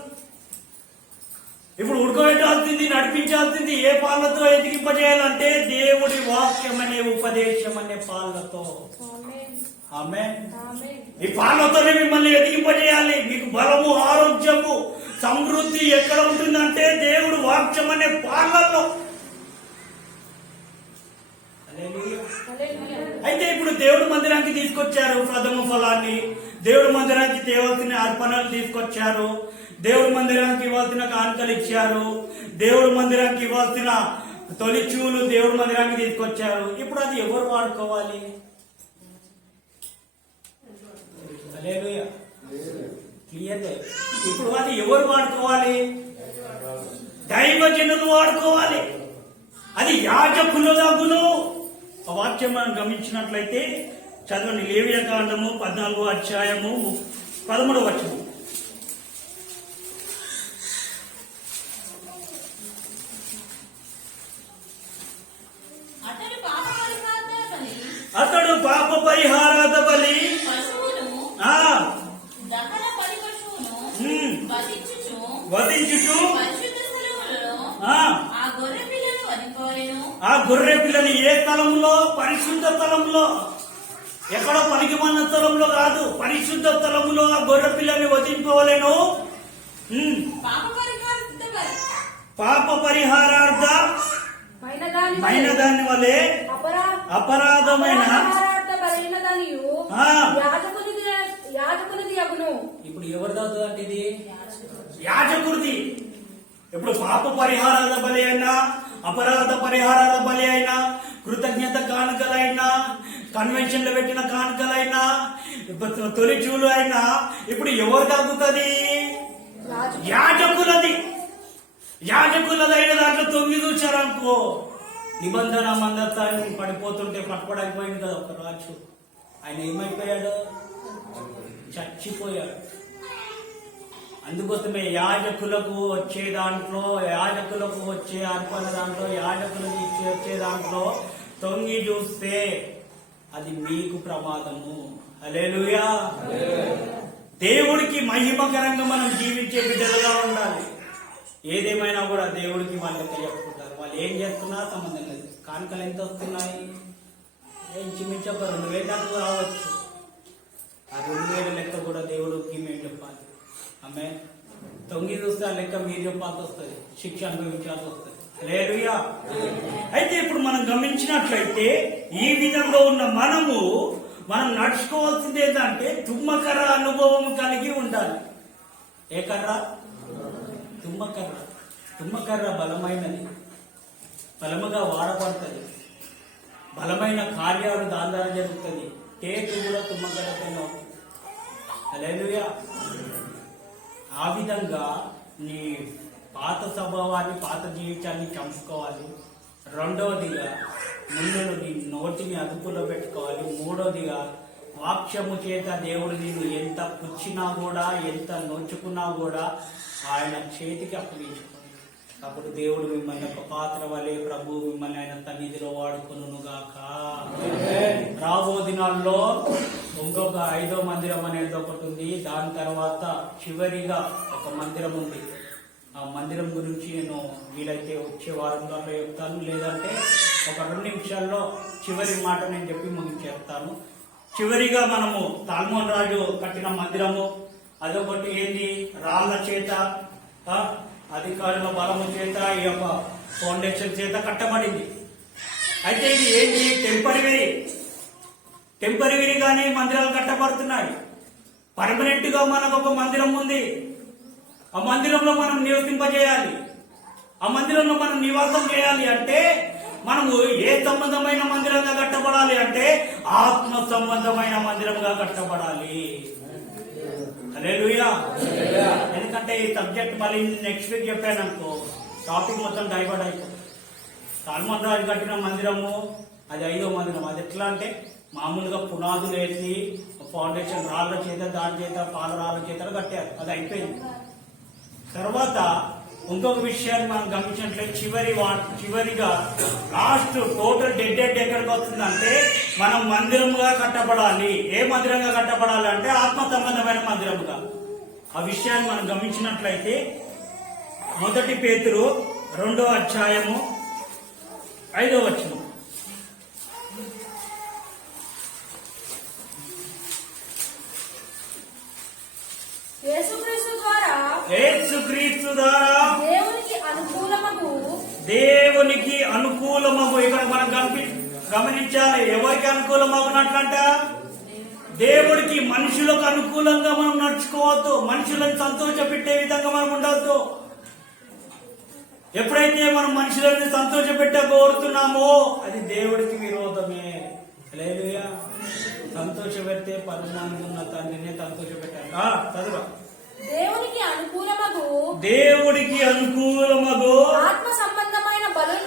ఇప్పుడు ఉడకబెట్టాల్సింది, నడిపించాల్సింది ఏ పాలతో ఎదిగింపజేయాలంటే దేవుడి వాక్యం అనే ఉపదేశం అనే పాలతో. ఆమేన్. ఈ పాలతోనే మిమ్మల్ని ఎదిగింపజేయాలి. మీకు బలము, ఆరోగ్యము, సమృద్ధి ఎక్కడ ఉంటుందంటే దేవుడు వాక్యం అనే పాలల్లో. అయితే ఇప్పుడు దేవుడు మందిరానికి తీసుకొచ్చారు ప్రథమ ఫలాన్ని, దేవుడు మందిరానికి తేవాల్సిన అర్పణలు తీసుకొచ్చారు, దేవుడు మందిరానికి ఇవ్వాల్సిన కానుకలు ఇచ్చారు, దేవుడు మందిరానికి ఇవ్వాల్సిన తొలిచూలు దేవుడు మందిరానికి తీసుకొచ్చారు. ఇప్పుడు అది ఎవరు వాడుకోవాలి? హల్లెలూయా. క్లియర్. ఇప్పుడు అది ఎవరు వాడుకోవాలి? దైవజనులు వాడుకోవాలి. అది యాజకులుగాను. ఆ వాక్యం మనం గమనించినట్లయితే చదవండి. లేవియ కాండము 14వ అధ్యాయము 13వ వచనం. అతడు పాప పరిహారార్థ బలి వధించుచు ఆ గొర్రె పిల్లని ఏ స్థలంలో? పరిశుద్ధ స్థలంలో. ఎక్కడో పనికిమన్న స్థలంలో కాదు, పరిశుద్ధ స్థలంలో ఆ గొర్రె పిల్లని వధింపవలెను. పాప పరిహారార్థ మైన దాని వలె అపరాధమైన ఇప్పుడు ఎవరు దాదు అంటే ఇది యాజకుడిది. ఇప్పుడు పాప పరిహారాల బలి అయినా, అపరాధ పరిహారాల బలి అయినా, కృతజ్ఞత కానుకలైనా, కన్వెన్షన్ లో పెట్టిన కానుకలైనా, తొలిచూలు అయినా ఇప్పుడు ఎవరు తగ్గుతుంది? యాజకులది. యాజకులదైన దాంట్లో 9 చూశారనుకో, నిబంధన మందతాన్ని పడిపోతుంటే పట్టుకోవడానికి కదా ఒక రాజు. ఆయన ఏమైపోయాడు? చచ్చిపోయాడు. అందుకోసమే యాజకులకు వచ్చే దాంట్లో, యాజకులకు వచ్చే అర్పణ దాంట్లో, యాజకులకు వచ్చే దాంట్లో 9 చూస్తే అది మీకు ప్రమాదము. హల్లెలూయా. దేవుడికి మహిమకరంగా మనం జీవించే బిడ్డలుగా ఉండాలి. ఏదేమైనా కూడా దేవుడికి వాళ్ళు చెప్పుకుంటారు. వాళ్ళు ఏం చేస్తున్నా సంబంధం లేదు. కానుకలు ఎంత వస్తున్నాయి? ఇంచుమించు ఒక 2000 దాకా రావచ్చు. ఆ 2000 లెక్క కూడా దేవుడికి మేము చెప్పాలి. ఆమె 9 చూస్తే ఆ లెక్క మీరు చెప్పాల్సి వస్తుంది, శిక్ష అనుభవించాల్సి వస్తుంది. హల్లెలూయా. అయితే ఇప్పుడు మనం గమనించినట్లయితే ఈ విధంగా ఉన్న మనం నడుచుకోవాల్సింది ఏంటంటే తుమ్మకర్ర అనుభవం కలిగి ఉండాలి. ఏ కర్ర? తుమ్మకర్ర. తుమ్మకర్ర బలమైనది, బలముగా వాడబడుతుంది, బలమైన కార్యాలు దాని ద్వారా జరుగుతుంది. టేకు కూడా తుమ్మకర్రతో. హల్లెలూయా. ఆ విధంగా నీ పాత స్వభావాన్ని, పాత జీవితాన్ని చంపుకోవాలి. రెండవదిగా ముందు నీ నోటిని అదుపులో పెట్టుకోవాలి. మూడవదిగా వాక్యము చేత దేవుడు నిన్ను ఎంత పుచ్చినా కూడా, ఎంత నోచుకున్నా కూడా ఆయన చేతికి అప్పగించుకోండి. అప్పుడు దేవుడు మిమ్మల్ని ఒక పాత్ర వలె, ప్రభు మిమ్మల్ని ఆయన సన్నిధిలో వాడుకొనుగాక. రాబో దినాల్లో ఇంకొక 5వ మందిరం అనేది ఒకటి ఉంది. దాని తర్వాత చివరిగా ఒక మందిరం ఉంది. ఆ మందిరం గురించి నేను వీలైతే వచ్చే వారంలో చెప్తాను, లేదంటే ఒక 2 నిమిషాల్లో చివరి మాట నేను చెప్పి ముగించేస్తాను. చివరిగా మనము సాల్మోన్ రాజు కట్టిన మందిరము, అదొకటి ఏంది? రాళ్ల చేత, అధికారుల బలము చేత, ఈ యొక్క ఫౌండేషన్ చేత కట్టబడింది. అయితే ఇది ఏంటి? టెంపరీగానే మందిరాలు కట్టబడుతున్నాయి. పర్మనెంట్ గా మనకు ఒక మందిరం ఉంది. ఆ మందిరంలో మనం నివసింపజేయాలి. ఆ మందిరంలో మనం నివాసం చేయాలి అంటే మనము ఏ సంబంధమైన మందిరంగా కట్టబడాలి అంటే ఆత్మ సంబంధమైన మందిరంగా కట్టబడాలి. హల్లెలూయా. ఎందుకంటే ఈ సబ్జెక్ట్ మళ్ళీ నెక్స్ట్ వీక్ చెప్పాను అనుకో, టాపిక్ మొత్తం డైవర్ట్ అయిపోతుంది. సాల్మోన్ రాజు కట్టిన మందిరము అది 5వ మందిరం. అది ఎట్లా అంటే మామూలుగా పునాదులు వేసి ఫౌండేషన్ రాళ్ల చేత, దాని చేత, పాల రాళ్ల చేత కట్టారు. అది అయిపోయింది. తర్వాత ఇంకొక విషయాన్ని మనం గమనించినట్లయితే చివరిగా లాస్ట్ టోటల్ డెడ్ ఎక్కడికి వస్తుందంటే మనం మందిరముగా కట్టబడాలి. ఏ మందిరంగా కట్టబడాలి అంటే ఆత్మ సంబంధమైన మందిరముగా. ఆ విషయాన్ని మనం గమనించినట్లయితే 1 పేతురు 2వ అధ్యాయము 5వ వచనం. యేసుక్రీస్తు ద్వారా దేవునికి అనుకూలమగు. ఇక్కడ మనం గమనించాలి, ఎవరికి అనుకూలమగునట్లంట? దేవుడికి. మనుషులకు అనుకూలంగా మనం నడుచుకోవద్దు, మనుషులను సంతోషపెట్టే విధంగా మనం ఉండవద్దు. ఎప్పుడైతే మనం మనుషులను సంతోషపెట్ట కోరుతున్నామో అది దేవుడికి విరోధమే. హల్లెలూయా. సంతోషపెడితే పరమానంద ఉన్న తండ్రిని సంతోషపెట్టాలి. చదువు. దేవునికి అనుకూలమగు ఆత్మ సంబంధమైన బలులను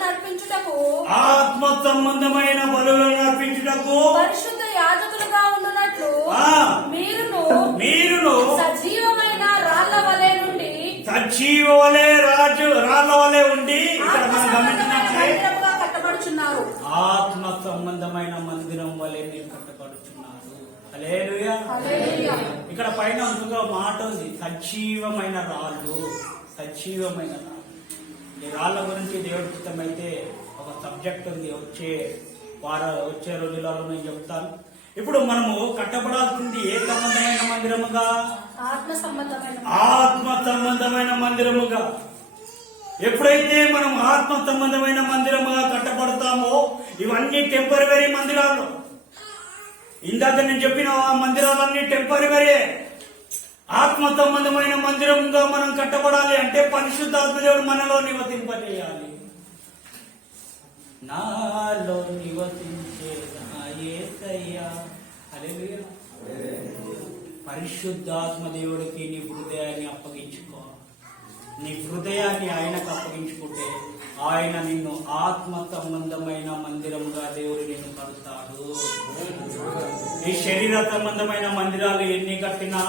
నడిపించుటకు పరిశుద్ధ యాజకులుగా ఉండునట్లు ఆ. మీరును సజీవమైన రాళ్ల వలె నుండి రాళ్ళ వలె ఉండి ఇక్కడ మనం గమనించినట్లే మందిరముగా కట్టబడుచున్నారు. ఆత్మ సంబంధమైన మందిరం వలె మీరు కట్టబడుచున్నారు. హల్లెలూయా. హల్లెలూయా. ఇక్కడ పైన ఇంకొక మాట ఉంది, సజీవమైన రాళ్ళు. సజీవమైన రాళ్ళు. ఈ రాళ్ళ గురించి దేవుడి చిత్తమైతే ఒక సబ్జెక్ట్ ఉంది, వచ్చే రోజులలో నేను చెప్తాను. ఇప్పుడు మనము కట్టబడాల్సింది ఏ సంబంధమైన మందిరముగా? ఆత్మ సంబంధమైన మందిరముగా. ఎప్పుడైతే మనం ఆత్మ సంబంధమైన మందిరముగా కట్టబడతామో ఇవన్నీ టెంపరరీ మందిరాలు. ఇందాక నేను చెప్పిన ఆ మందిరాలన్నీ టెంపరరీ. ఆత్మ సంబంధమైన మందిరంగా మనం కట్టబడాలి అంటే పరిశుద్ధాత్మదేవుడు మనలో నివసింపజేయాలి. నాలో నివసించే నా యేసయ్యా. హల్లెలూయా. పరిశుద్ధాత్మదేవుడికి నీ హృదయాన్ని అప్పగించుకో. నీ హృదయాన్ని ఆయనకు అప్పగించుకుంటే ఆయన నిన్ను ఆత్మ సంబంధమైన మందిరముగా దేవుడు నిన్ను కడతాడు. ఈ శరీర సంబంధమైన మందిరాలు ఎన్ని కట్టినా,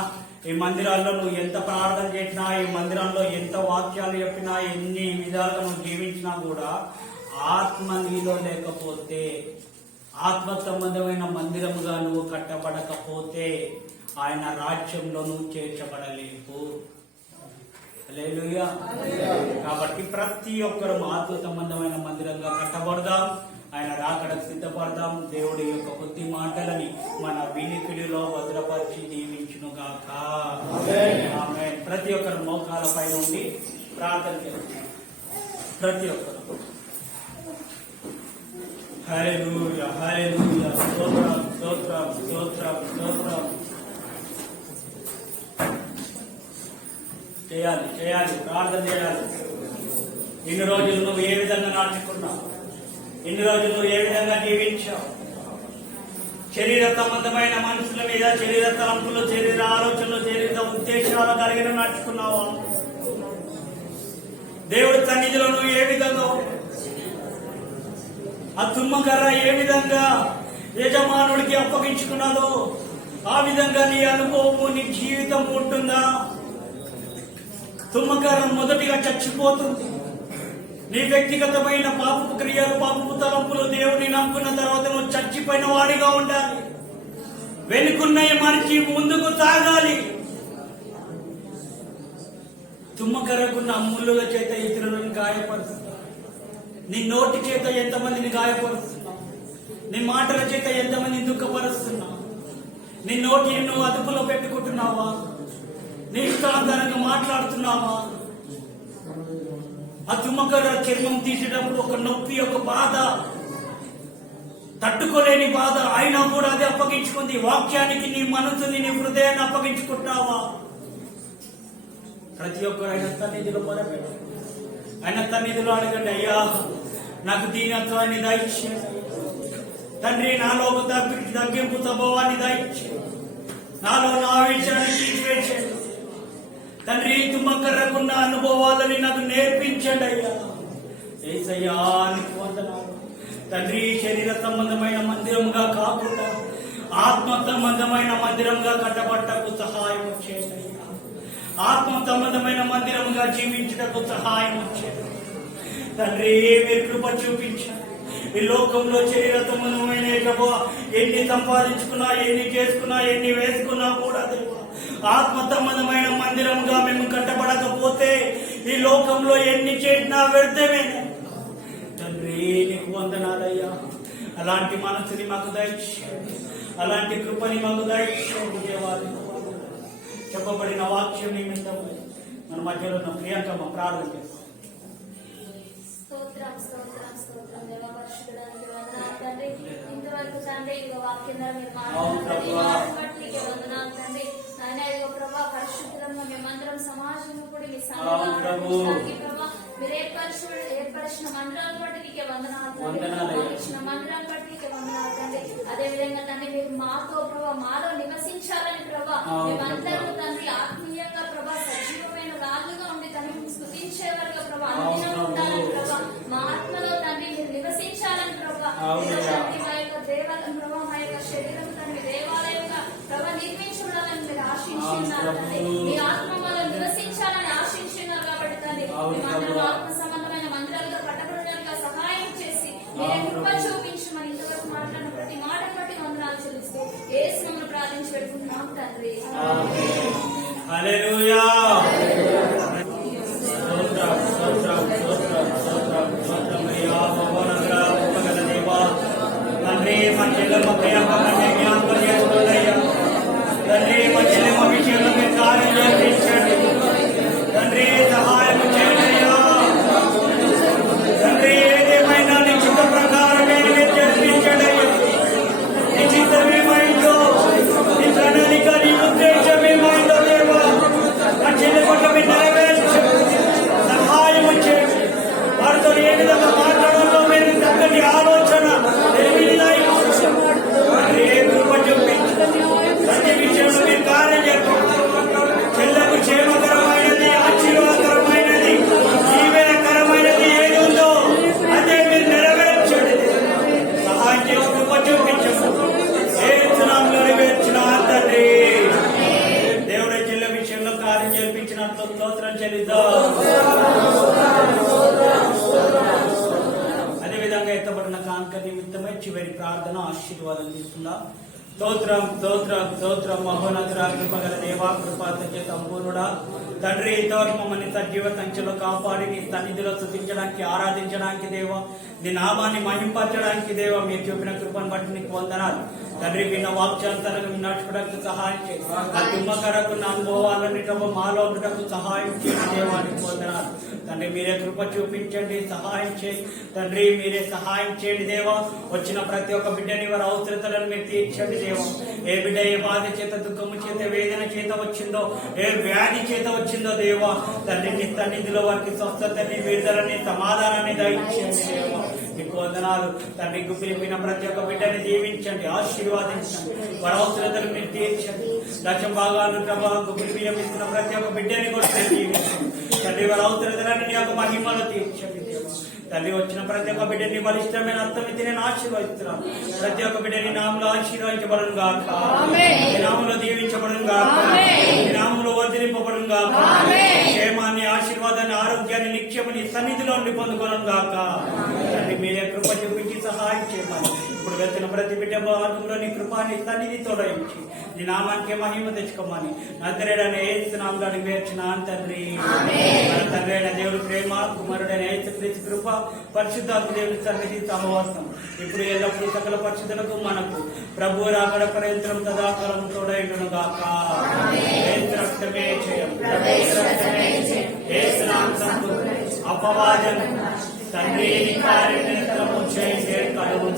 ఈ మందిరాల్లో నువ్వు ఎంత ప్రార్థన చేసినా, ఈ మందిరంలో ఎంత వాక్యాలు చెప్పినా, ఎన్ని విధాలుగా నువ్వు జీవించినా కూడా ఆత్మ నీలో లేకపోతే, ఆత్మ సంబంధమైన మందిరముగా నువ్వు కట్టబడకపోతే ఆయన రాజ్యంలో నువ్వు చేర్చబడలేవు. హల్లెలూయా. కాబట్టి ప్రతి ఒక్కరు ఆత్మ సంబంధమైన మందిరంగా కట్టబడదాం. ఆయన రాకడకు సిద్ధపడదాం. దేవుడి యొక్క కొద్ది మాటలని మన వినికిడిలో భద్రపరిచి దీవించునుగాక. ఆమేన్. ప్రతి ఒక్కరు మోకాల పైన ఉండి ప్రార్థన చేస్తాం. ప్రతి ఒక్కరు హల్లెలూయా, హల్లెలూయా, స్తోత్రం, స్తోత్రం, స్తోత్రం, స్తోత్రం. చేయాలి, ప్రార్థన చేయాలి. ఇన్ని రోజులు నువ్వు ఏ విధంగా నడుచుకున్నావు? ఇన్ని రోజులు నువ్వు ఏ విధంగా జీవించావు? శరీర సంబంధమైన మనుషుల మీద శరీర తలంపులు, శరీర ఆలోచనలు, శరీర ఉద్దేశాలు కలిగిన నడుచుకున్నావా? దేవుడి సన్నిధిలో నువ్వు ఏ విధంగా, ఆ తుమ్మకర్ర ఏ విధంగా యజమానుడికి అప్పగించుకున్నదో ఆ విధంగా నీ అనుభవము, నీ జీవితం ఉంటుందా? తుమ్మకర్ర మొదటిగా చచ్చిపోతుంది. నీ వ్యక్తిగతమైన పాపపు క్రియలు, పాపపు తలంపులు దేవుడిని నమ్ముకున్న తర్వాత నువ్వు చచ్చిపోయిన వాడిగా ఉండాలి. వెనుకున్నవి మనిషి ముందుకు సాగాలి. తుమ్మకర్రకున్న ముళ్ళుల చేత ఇతరులను గాయపరుస్తున్నావు. నీ నోటి చేత ఎంతమందిని గాయపరుస్తున్నావు? నీ మాటల చేత ఎంతమందిని దుఃఖపరుస్తున్నావు? నీ నోటిని నువ్వు అదుపులో పెట్టుకుంటున్నావా? నీ ఇష్టాంతరంగా మాట్లాడుతున్నావా? ఆ తుమ్మకర్ర చర్మం తీసేటప్పుడు ఒక నొప్పి, ఒక బాధ, తట్టుకోలేని బాధ అయినా కూడా అది అప్పగించుకుంది. వాక్యానికి నీ మనసుని, నీ హృదయాన్ని అప్పగించుకుంటున్నావా? ప్రతి ఒక్కరు ఆయన సన్నిధిలో మొరపెట్టు. ఆయన సన్నిధిలో అడగండి, అయ్యా నాకు దీనత్వాన్ని దయచేయండి తండ్రి, నాలో ఒక తగ్గింపు స్వభావాన్ని దయచేయండి, నాలో నా విషయాన్ని తీసివేసేయండి తండ్రి. తుమ్మకర్రకున్న అనుభవాలని నాకు నేర్పించండి అయ్యా. యేసయ్యా నీకు వందనాలు తండ్రి. శరీర సంబంధమైన మందిరంగా కాకుండా ఆత్మ సంబంధమైన మందిరంగా కట్టబట్టకు సహాయం చేయండి. ఆత్మ సంబంధమైన మందిరంగా జీవించటకు సహాయం చేయండి తండ్రి. మీరు కృప చూపించండి. ఈ లోకంలో శరీర సంబంధమైన ఎన్ని సంపాదించుకున్నా, ఎన్ని చేసుకున్నా, ఎన్ని వేసుకున్నా కూడా ఆత్మ సంబంధమైన మందిరంగా మేము కట్టబడకపోతే ఈ లోకంలో ఎన్ని చేసినా వ్యర్థమే తండ్రి. నీకు వందనాలయ్యా. అలాంటి మనసుని మాకు దయచేయండి, అలాంటి కృపని మాకు దయచేయండి దేవాలయం. చెప్పబడిన వాక్యం నిమిత్తం మన మధ్యలో ఉన్న ప్రియాంకమ్మ ప్రార్థన చేస్తాం. స్తోత్రం, స్తోత్రం, స్తోత్రం దేవా, పరిశుద్ధుడానికి వందనాలు తండ్రి. ఇంతవరకు తండ్రి ఇదిగో వాక్యం ద్వారా మీరు మాట్లాడుతున్నట్టు వందనాలు తండ్రి. నాయన ఇదిగో ప్రభా, పరిశుద్ధంగా మేమందరం సమాజంలో కూడా మీ సంఘానికి ప్రభా మీరు ఏర్పరిచిన మందిరాలు బట్టి నీకే వందనాలు, ఇచ్చిన మందిరాలు బట్టి నీకే వందనాలు తండ్రి. అదే విధంగా తండ్రి మీరు మాతో ప్రభా, మాలో నివసించాలని ప్రభా, మేమందరూ తండ్రి ఆత్మీయంగా ప్రభా సజీవమైన రాళ్ళుగా ఉండి తండ్రి స్తుతించేవారుగా ప్రభా అనుదినం ఉండాలని ప్రభా, మా ఆత్మలో తండ్రి మీరు నివసించాలని ప్రభా, మా యొక్క దేవాలయం ప్రభా, మా యొక్క శరీరం తండ్రి తండ్రి. మీ ఆత్మ మనలో నివసించాలని ఆశించున్నారు కాబట్టి తండ్రి, మేమందరం ఆత్మ సంబంధమైన మందిరాలుగా కట్టబడినట్లుగా సహాయం చేసి మీరే కృప చూపించి మన ఇంతవరకు మాట్లాడిన ప్రతి మాటను బట్టి వందనాలు చెల్లిస్తూ యేసు నామమున ప్రార్థించి పెట్టుకుంటున్నాం తండ్రి. హల్లెలూయా. స్తోత్రం స్తోత్రం స్తోత్రం స్తోత్రం స్తోత్రమయ్యా. భగవంతుడా కృపగల దేవా తండ్రి, మా చెల్లెమ్మ ప్రేమ కంటే జ్ఞాపకం చేసుకోండియ్యా తండ్రి. మా చెల్లెమ్మ విషయంలో మీరు కార్యం జరిపించండి తండ్రి, సహాయం చేయండియ్యా తండ్రి. ఏదేమైనా నీ చిత్త ప్రకారం మీరు జరిపించండి అయ్యా. నీ చిత్తమేమైందో, నీ ప్రణాళిక, నీ ఉద్దేశమేమైందో దేవా ఆ చెల్లి పట్ల మీరు నెరవేర్చండి, సహాయం చేయండి. వారితో ఏ విధంగా మాట్లాడాలో మీరు చక్కటి ఆలోచన కృప చూపించండి. ప్రతి విషయంలో మీరు కార్యం చెప్పండి. చెల్లకు క్షేమకరమైనది, ఆశీర్వాదకరమైనది, జీవనకరమైనది ఏది ఉందో అదే మీరు నెరవేర్చండి. సహాయం చేసి కృప చూపించండి. ఏసునామములో నెరవేర్చిన తండ్రి. దేవుడి చెల్లె విషయంలో కార్యం జరిపించినట్లు స్తోత్రం చెల్లిద్దాం. అదేవిధంగా ఎత్తబడిన కానుక నిమిత్తమై చివరి ప్రార్థన ఆశీర్వాదం తీసుకుందాం. స్తోత్రం స్తోత్రం స్తోత్రం మహోన్నతుడా కృపగల దేవా, కృపాత చేత సంపూర్ణుడా తండ్రి, ఇంతవరకు మమ్మల్ని సజీవ సంఖ్యలో కాపాడి నీ సన్నిధిలో స్తుతించడానికి, ఆరాధించడానికి దేవా, నీ నామాన్ని మహింపరచడానికి దేవా మీరు చూపిన కృపను బట్టి నీకు వందనాలు తండ్రి. విన్న వాక్యానుసారంగా మీరు నడుచుకోవడానికి సహాయం చేయండి. ఆ దుమ్మకరకున్న అనుభవాలన్నిటో మాలో ఉండటకు సహాయం చేయండి దేవా, నీకు వందనాలు తండ్రి. మీరే కృప చూపించండి, సహాయం చేయండి తండ్రి. మీరే సహాయం చేయండి దేవా. వచ్చిన ప్రతి ఒక్క బిడ్డని వారి అవసరతలను మీరు తీర్చండి దేవా. ఏ బిడ్డ ఏ బాధ చేత, దుఃఖము చేత, వేదన చేత వచ్చిందో, ఏ వ్యాధి చేత వచ్చిందో దేవా తండ్రి, నీ సన్నిధిలో వారికి స్వస్థతని, విడుదలని, సమాధానాన్ని దయచేయండి దేవా. నీకు వందనాలు తండ్రి. గుప్పిలిపిన ప్రతి ఒక్క బిడ్డని దీవించండి, ఆశీర్వాదించండి, వారి అవసరతలు మీరు తీర్చండి. లక్ష్యం భాగాలు ప్రభా గుప్పిలి బియ్యం ఇస్తున్న ప్రతి ఒక్క బిడ్డని కూడా దీవించండి తండ్రి. వారి అవసరతలను నీ యొక్క మహిమలో తీర్చండి దేవా తండ్రి. వచ్చిన ప్రతి ఒక్క బిడ్డని బలిష్టమైన అర్థమితి నేను ఆశీర్వదిస్తున్నాను. ప్రతి ఒక్క బిడ్డని నామంలో ఆశీర్వదించబడును గాక, ఈ నామంలో దీవించబడును గాక, ఈ నామంలో వర్ధిలింపబడును గాక. క్షేమాన్ని, ఆశీర్వాదాన్ని, ఆరోగ్యాన్ని నిత్యము నీ సన్నిధిలో పొందుకోను గాక తండ్రి. మీరే కృప చూపించి సహాయం చేయమని ఇప్పుడు వెళ్తున్న ప్రతి బిడ్డ మార్గంలో నీ కృపాన్ని సన్నిధి తోడయించి నీ నామానికి మహిమ తెచ్చుకోమని నజరేయుడైన యేసు నామములో వేర్చున్నాను తండ్రి. మన తండ్రి అయిన దేవుడు ప్రేమ, కుమారుడైన యేసుక్రీస్తు కృప, పరిశుద్ధాత్మ దేవుని సన్నిధి సహవాసం ఇప్పుడు ఎల్లప్పుడూ సకల పరిశుద్ధులకు మనకు ప్రభు రాకడ పర్యంతరం సదాకాలం తోడైండును గాక. యేసు రక్తమే జయం, యేసు రక్తమే జయం, యేసు నామమున అపవాదం తండ్రి కార్యనిరతము చేసే కలుగు